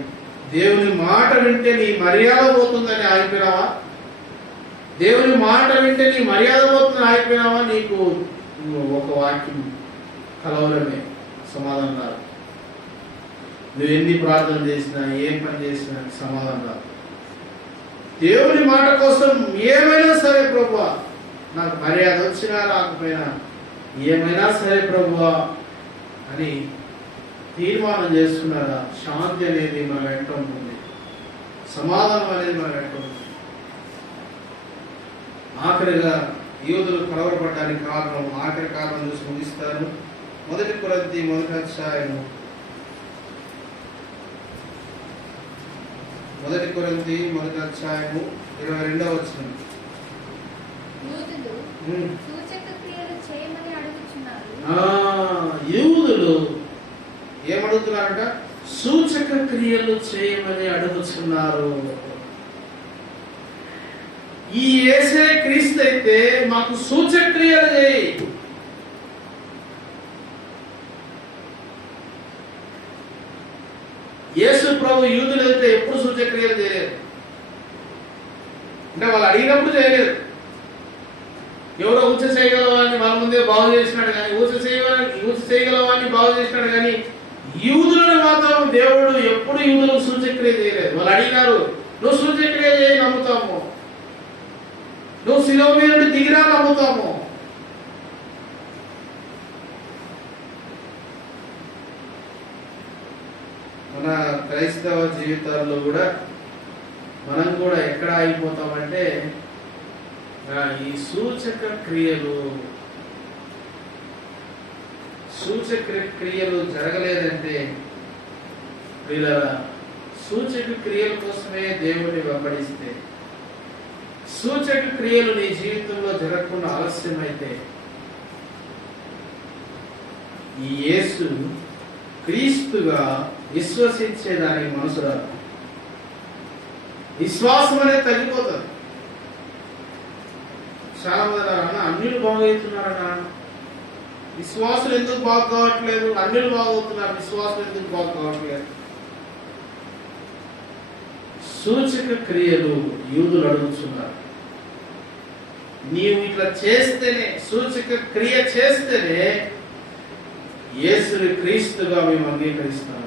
దేవుని మాట వింటే నీ మర్యాద పోతుందని ఆగిపోయినావా? దేవుని మాట వింటే నీ మర్యాద పోతుందని ఆగిపోయినావా? నీకు ఒక వాక్యం కలవరమే సమాధానం రాదు. నువ్వు ఎన్ని ప్రార్థన చేసినా, ఏం పని చేసినా సమాధానం రాదు. దేవుని మాట కోసం ఏమైనా సరే ప్రభువా, నాకు మర్యాద వచ్చినా రాకపోయినా ఏమైనా సరే ప్రభువా అని తీర్మానం చేసుకున్నారా, శాంతి అనేది మన వెంట ఉంటుంది, సమాధానం అనేది మన వెంట ఉంటుంది. ఆఖరిగా యూదులు కలవరపడడానికి కారణం, ఆఖరి కారణం చూసి ముగిస్తాను. 1 కొరింథీ 1వ అధ్యాయము 22వ వచనం. యూదులు ఏమడుగుతున్నారంట? సూచక క్రియలు చేయమని అడుగుతున్నారు. ఈ యేసే క్రీస్తు అయితే మాకు సూచక క్రియలు చేయి. యేసు ప్రభు యూదులు అయితే ఎప్పుడు సూచక క్రియలు చేయలేదు. అంటే వాళ్ళు అడిగినప్పుడు చేయలేదు. ఎవరో ఊచ చేయగలవాన్ని వాళ్ళ ముందే బాగు చేసినాడు కానీ, ఊచ చేయగలవాన్ని బాగు చేసినాడు కానీ, యూదులను మాత్రం దేవుడు ఎప్పుడు యూదులకు సూచక్రియ చేయలేదు. వాళ్ళు అడిగినారు, నువ్వు సూచక్రియ చేయి, నమ్ముతాము. నువ్వు శిలువ మీద నుండి దిగిరా, నమ్ముతాము. మన క్రైస్తవ జీవితాల్లో కూడా మనం కూడా ఎక్కడ ఆగిపోతామంటే, ఈ సూచక క్రియలు జరగలేదంటే, వీళ్ళ సూచక క్రియల కోసమే దేవుడిని వెంబడిస్తే, సూచక క్రియలు నీ జీవితంలో జరగకుండా ఆలస్యమైతే, ఈ యేసు క్రీస్తుగా విశ్వసించేదానికి మనసు రాదు. విశ్వాసం అనేది తగ్గిపోతుంది. చాలా మంది అన్న అన్యులు బాగవుతున్నారన్నా, విశ్వాసులు ఎందుకు బాగు కావట్లేదు? అన్యులు బాగవుతున్నారు, విశ్వాసులు ఎందుకు బాగు కావట్లేదు? సూచక క్రియలు యూదులు అడుగుతున్నారు. నీవు ఇట్లా చేస్తేనే, సూచక క్రియ చేస్తేనే యేసుని క్రీస్తుగా మేము అంగీకరిస్తాము.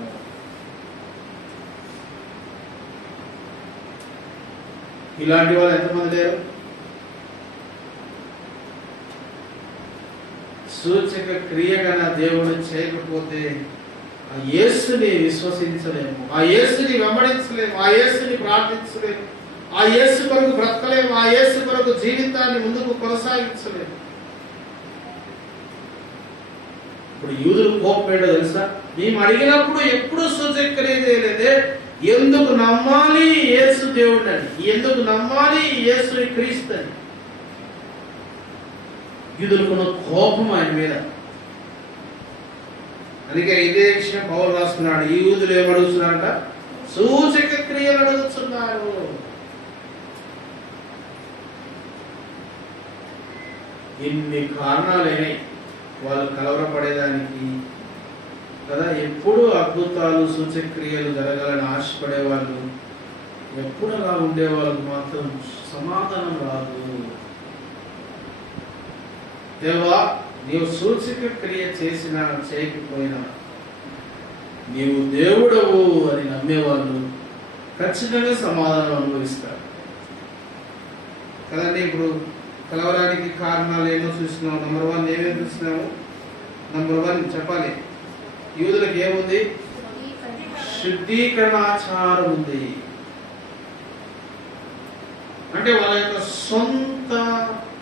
ఇలాంటి వాళ్ళు ఎంతమంది లేరు? సూచక క్రియగా దేవుడు చేయకపోతే ఆ యేసుని విశ్వసించలేము, ఆ యేసుని వెంబడించలేము, ఆ యేసుని ప్రార్థించలేము, ఆ యేసు కొరకు బ్రతకలేము, ఆ యేసు కొరకు జీవితాన్ని ముందుకు కొనసాగించలేము. ఇప్పుడు యూదులు కోపం ఏంటో తెలుసా? మేము అడిగినప్పుడు ఎప్పుడు సూచక క్రియ చేయలేదే, ఎందుకు నమ్మాలి యేసు దేవుడని, ఎందుకు నమ్మాలి యేసుని క్రీస్తు అని యూదులకున్న కోపం ఆయన మీద. అందుకే ఇదే విషయం పౌలు రాస్తున్నాడు. ఈ యూదులు ఏమడుగుతున్నారంట? సూచక క్రియలు అడుగుతున్నారు. ఇన్ని కారణాలైనాయి వాళ్ళు కలవరపడేదానికి కదా. ఎప్పుడు అద్భుతాలు, సూచక క్రియలు జరగాలని ఆశపడేవాళ్ళు ఎప్పుడు అలా ఉండే వాళ్ళకు మాత్రం సమాధానం రాదు. దేవా, నీవు సూచక క్రియ చేసినా చేయకపోయినా నీవు దేవుడవు అని నమ్మేవాళ్ళు ఖచ్చితంగా సమాధానం అనుభవిస్తారు కదండి. ఇప్పుడు కలవరానికి కారణాలు ఏమో చూసినాము. నంబర్ 1 ఏమేమి చూసినాము? నంబర్ 1 చెప్పాలి, యూదులకు ఏముంది? శుద్ధీకరణాచారం ఉంది. అంటే వాళ్ళ యొక్క సొంత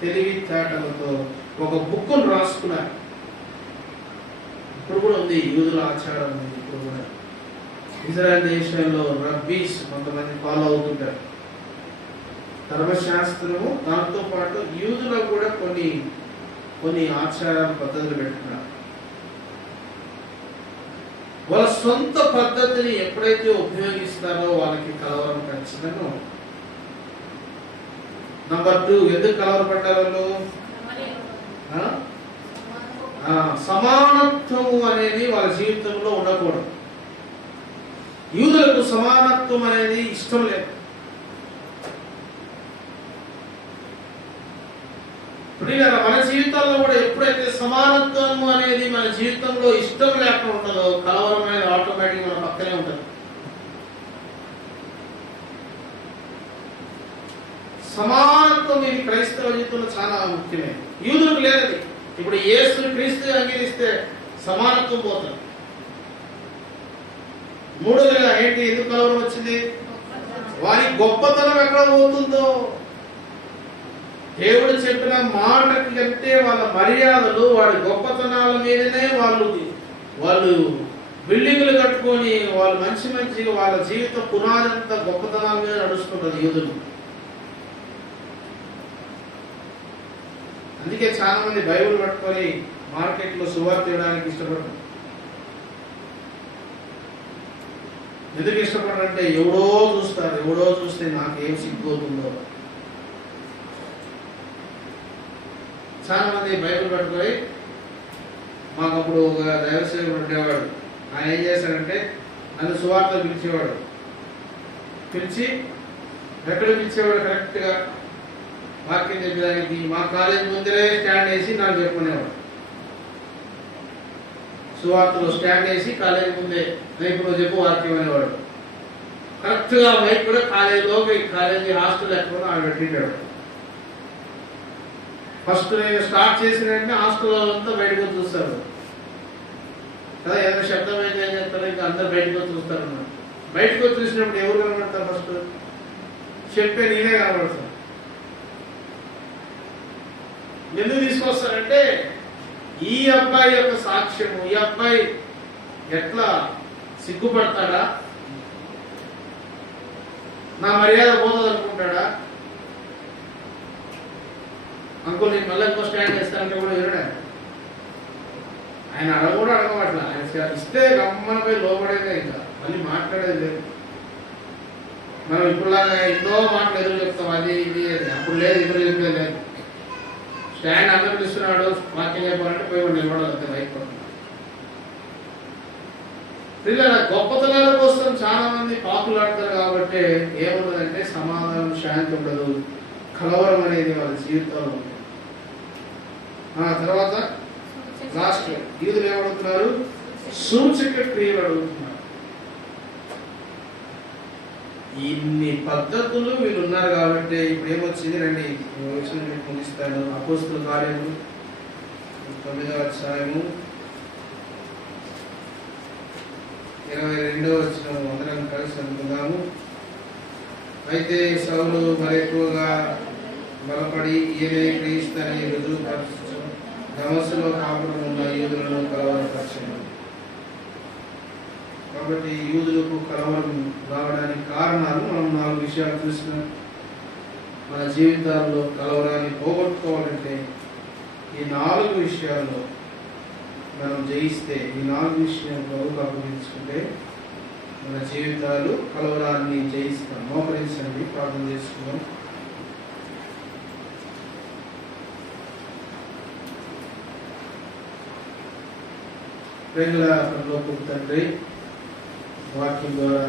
తెలివితేటలతో ఒక బుక్కును రాసుకున్నారు. ఇప్పుడు కూడా ఉంది యూదుల ఆచారం ఉంది. ఇప్పుడు కూడా ఇజ్రాయెల్ దేశంలో రబ్బీస్ కొంతమంది ఫాలో అవుతుంటారు ధర్మశాస్త్రము. దాంతో పాటు యూదులకు కూడా కొన్ని ఆచారాలు పద్ధతులు పెట్టుకున్నారు. వాళ్ళ సొంత పద్ధతిని ఎప్పుడైతే ఉపయోగిస్తారో వాళ్ళకి కలవరం ఖచ్చితంగా ఉంటుంది. నంబర్ 2 ఎందుకు కలవరపడ్డారు? సమానత్వము అనేది వాళ్ళ జీవితంలో ఉండకూడదు. యూదులకు సమానత్వం అనేది ఇష్టం లేదు. మన జీవితాల్లో కూడా ఎప్పుడైతే సమానత్వము అనేది మన జీవితంలో ఇష్టం లేకుండా ఉండదో కలవరం అనేది ఆటోమేటిక్ మన పక్కనే ఉంటుంది. సమానత్వం ఇది క్రైస్తవ జీవితంలో చాలా ముఖ్యమే. యూదులకు లేదది. ఇప్పుడు యేసుని క్రీస్తు అంగీకరిస్తే సమానత్వం పోతుంది. మూడోదిగా ఏంటి? ఎందుకు కలవరం వచ్చింది? వారి గొప్పతనం ఎక్కడ పోతుందో. దేవుడు చెప్పిన మాటకి కంటే వాళ్ళ మర్యాదలు వాడి గొప్పతనాల మీదనే వాళ్ళు బిల్డింగులు కట్టుకొని వాళ్ళు మంచిగా వాళ్ళ జీవిత పునాదంతా గొప్పతనాల మీద నడుస్తున్నారు యూదులు. అందుకే చాలా మంది బైబిల్ పట్టుకొని మార్కెట్లో సువార్త ఇవ్వడానికి ఇష్టపడతారు. ఎందుకు ఇష్టపడరంటే ఎవడో చూస్తారు, ఎవడో చూస్తే నాకేం సిగ్గుతుందో. చాలా మంది బైబిల్ పట్టుకొని, మాకప్పుడు ఒక దైవ సేవకుడు ఉండేవాడు. ఆయన ఏం చేశాడంటే నన్ను సువార్త పిలిచేవాడు. పిలిచి ఎక్కడ పిలిచేవాడు? కరెక్ట్గా వాక్యం చెప్పడానికి మా కాలేజ్ ముందరే స్టాండ్ వేసి నాకు చెప్పుకునేవాడు. సువార్తలో స్టాండ్ వేసి కాలేజీ ముందే మైకులో చెప్పు వాక్యం అనేవాడు. కరెక్ట్గా మైక్ కూడా కాలేజీ హాస్టల్ ఎక్కడ ఆమె పెట్టింటాడు. ఫస్ట్ నేను స్టార్ట్ చేసిన వెంటనే హాస్టల్ అంతా బయటకు వచ్చి చూస్తారు కదా. ఏదైనా శబ్దం అయితే ఏం చేస్తారు? ఇంకా అందరు బయటకు వచ్చి చూస్తారు అన్నమాట. బయటకు వచ్చి చూసినప్పుడు ఎవరు కనబడతారు? ఫస్ట్ చెప్పే నేనే కనబడతాను. ఎందుకు తీసుకొస్తారంటే ఈ అబ్బాయి యొక్క సాక్ష్యము, ఈ అబ్బాయి ఎట్లా సిగ్గుపడతాడా, నా మర్యాద పోతుంది అనుకుంటాడా. అంకుల్ నేను మళ్ళీ ఇంకో స్టాండ్ వేస్తానంటే కూడా వినడా. ఆయన కూడా అడగవట్లా. ఆయన ఇస్తే గమ్మన పోయి లోపడేదే, ఇంకా మళ్ళీ మాట్లాడేది లేదు. మనం ఇప్పుడులాగా ఎన్నో మాటలు ఎదురు చెప్తాం, అది ఇది అది. అప్పుడు లేదు, ఎదురు చెప్పేది లేదు. స్టాండ్ అందరూ పిలుస్తున్నాడు, వాక్యం చెప్పాలంటే పోయి నిలబడాలంటే బయట పడుతుంది. పిల్లల గొప్పతనాల కోసం చాలా మంది పాకులాడతారు. కాబట్టి ఏముండదంటే సమాధానం, శాంతి ఉండదు, కలవరం అనేది వాళ్ళ జీవితంలో ఉంది. తర్వాత లాస్ట్ యూదులు ఏమడుగుతున్నారు? సూచక క్రియలు అడుగుతున్నారు. ఇన్ని పద్ధతులు వీళ్ళు ఉన్నారు కాబట్టి ఇప్పుడు ఏమొచ్చింది రండి వచ్చిన ముగిస్తాను. అపోస్తుల కార్యము 9వ అధ్యాయము 22వ వచనం అందరం కలిసి అనుకుందాము. అయితే సౌలు మరి ఎక్కువగా బలపడి ఈయనే క్రీస్తుని రుజువుపరచు దమస్కులో కాపురం ఉన్న యూదులను కలవరపరిచాడు. కాబట్టి యూదులకు కలవరం రావడానికి కారణాలు మనం 4 విషయాలు చూసినాం. మన జీవితాల్లో కలవరాన్ని పోగొట్టుకోవాలంటే ఈ 4 విషయాల్లో మనం జయిస్తే, ఈ 4 విషయాల్లో అప్పగించుకుంటే మన జీవితాలు కలవరాన్ని జయిస్తాం. మోకరించండి, ప్రార్థన చేసుకుందాం. ప్రేమల పరలోకపు తండ్రి, వాక్యం ద్వారా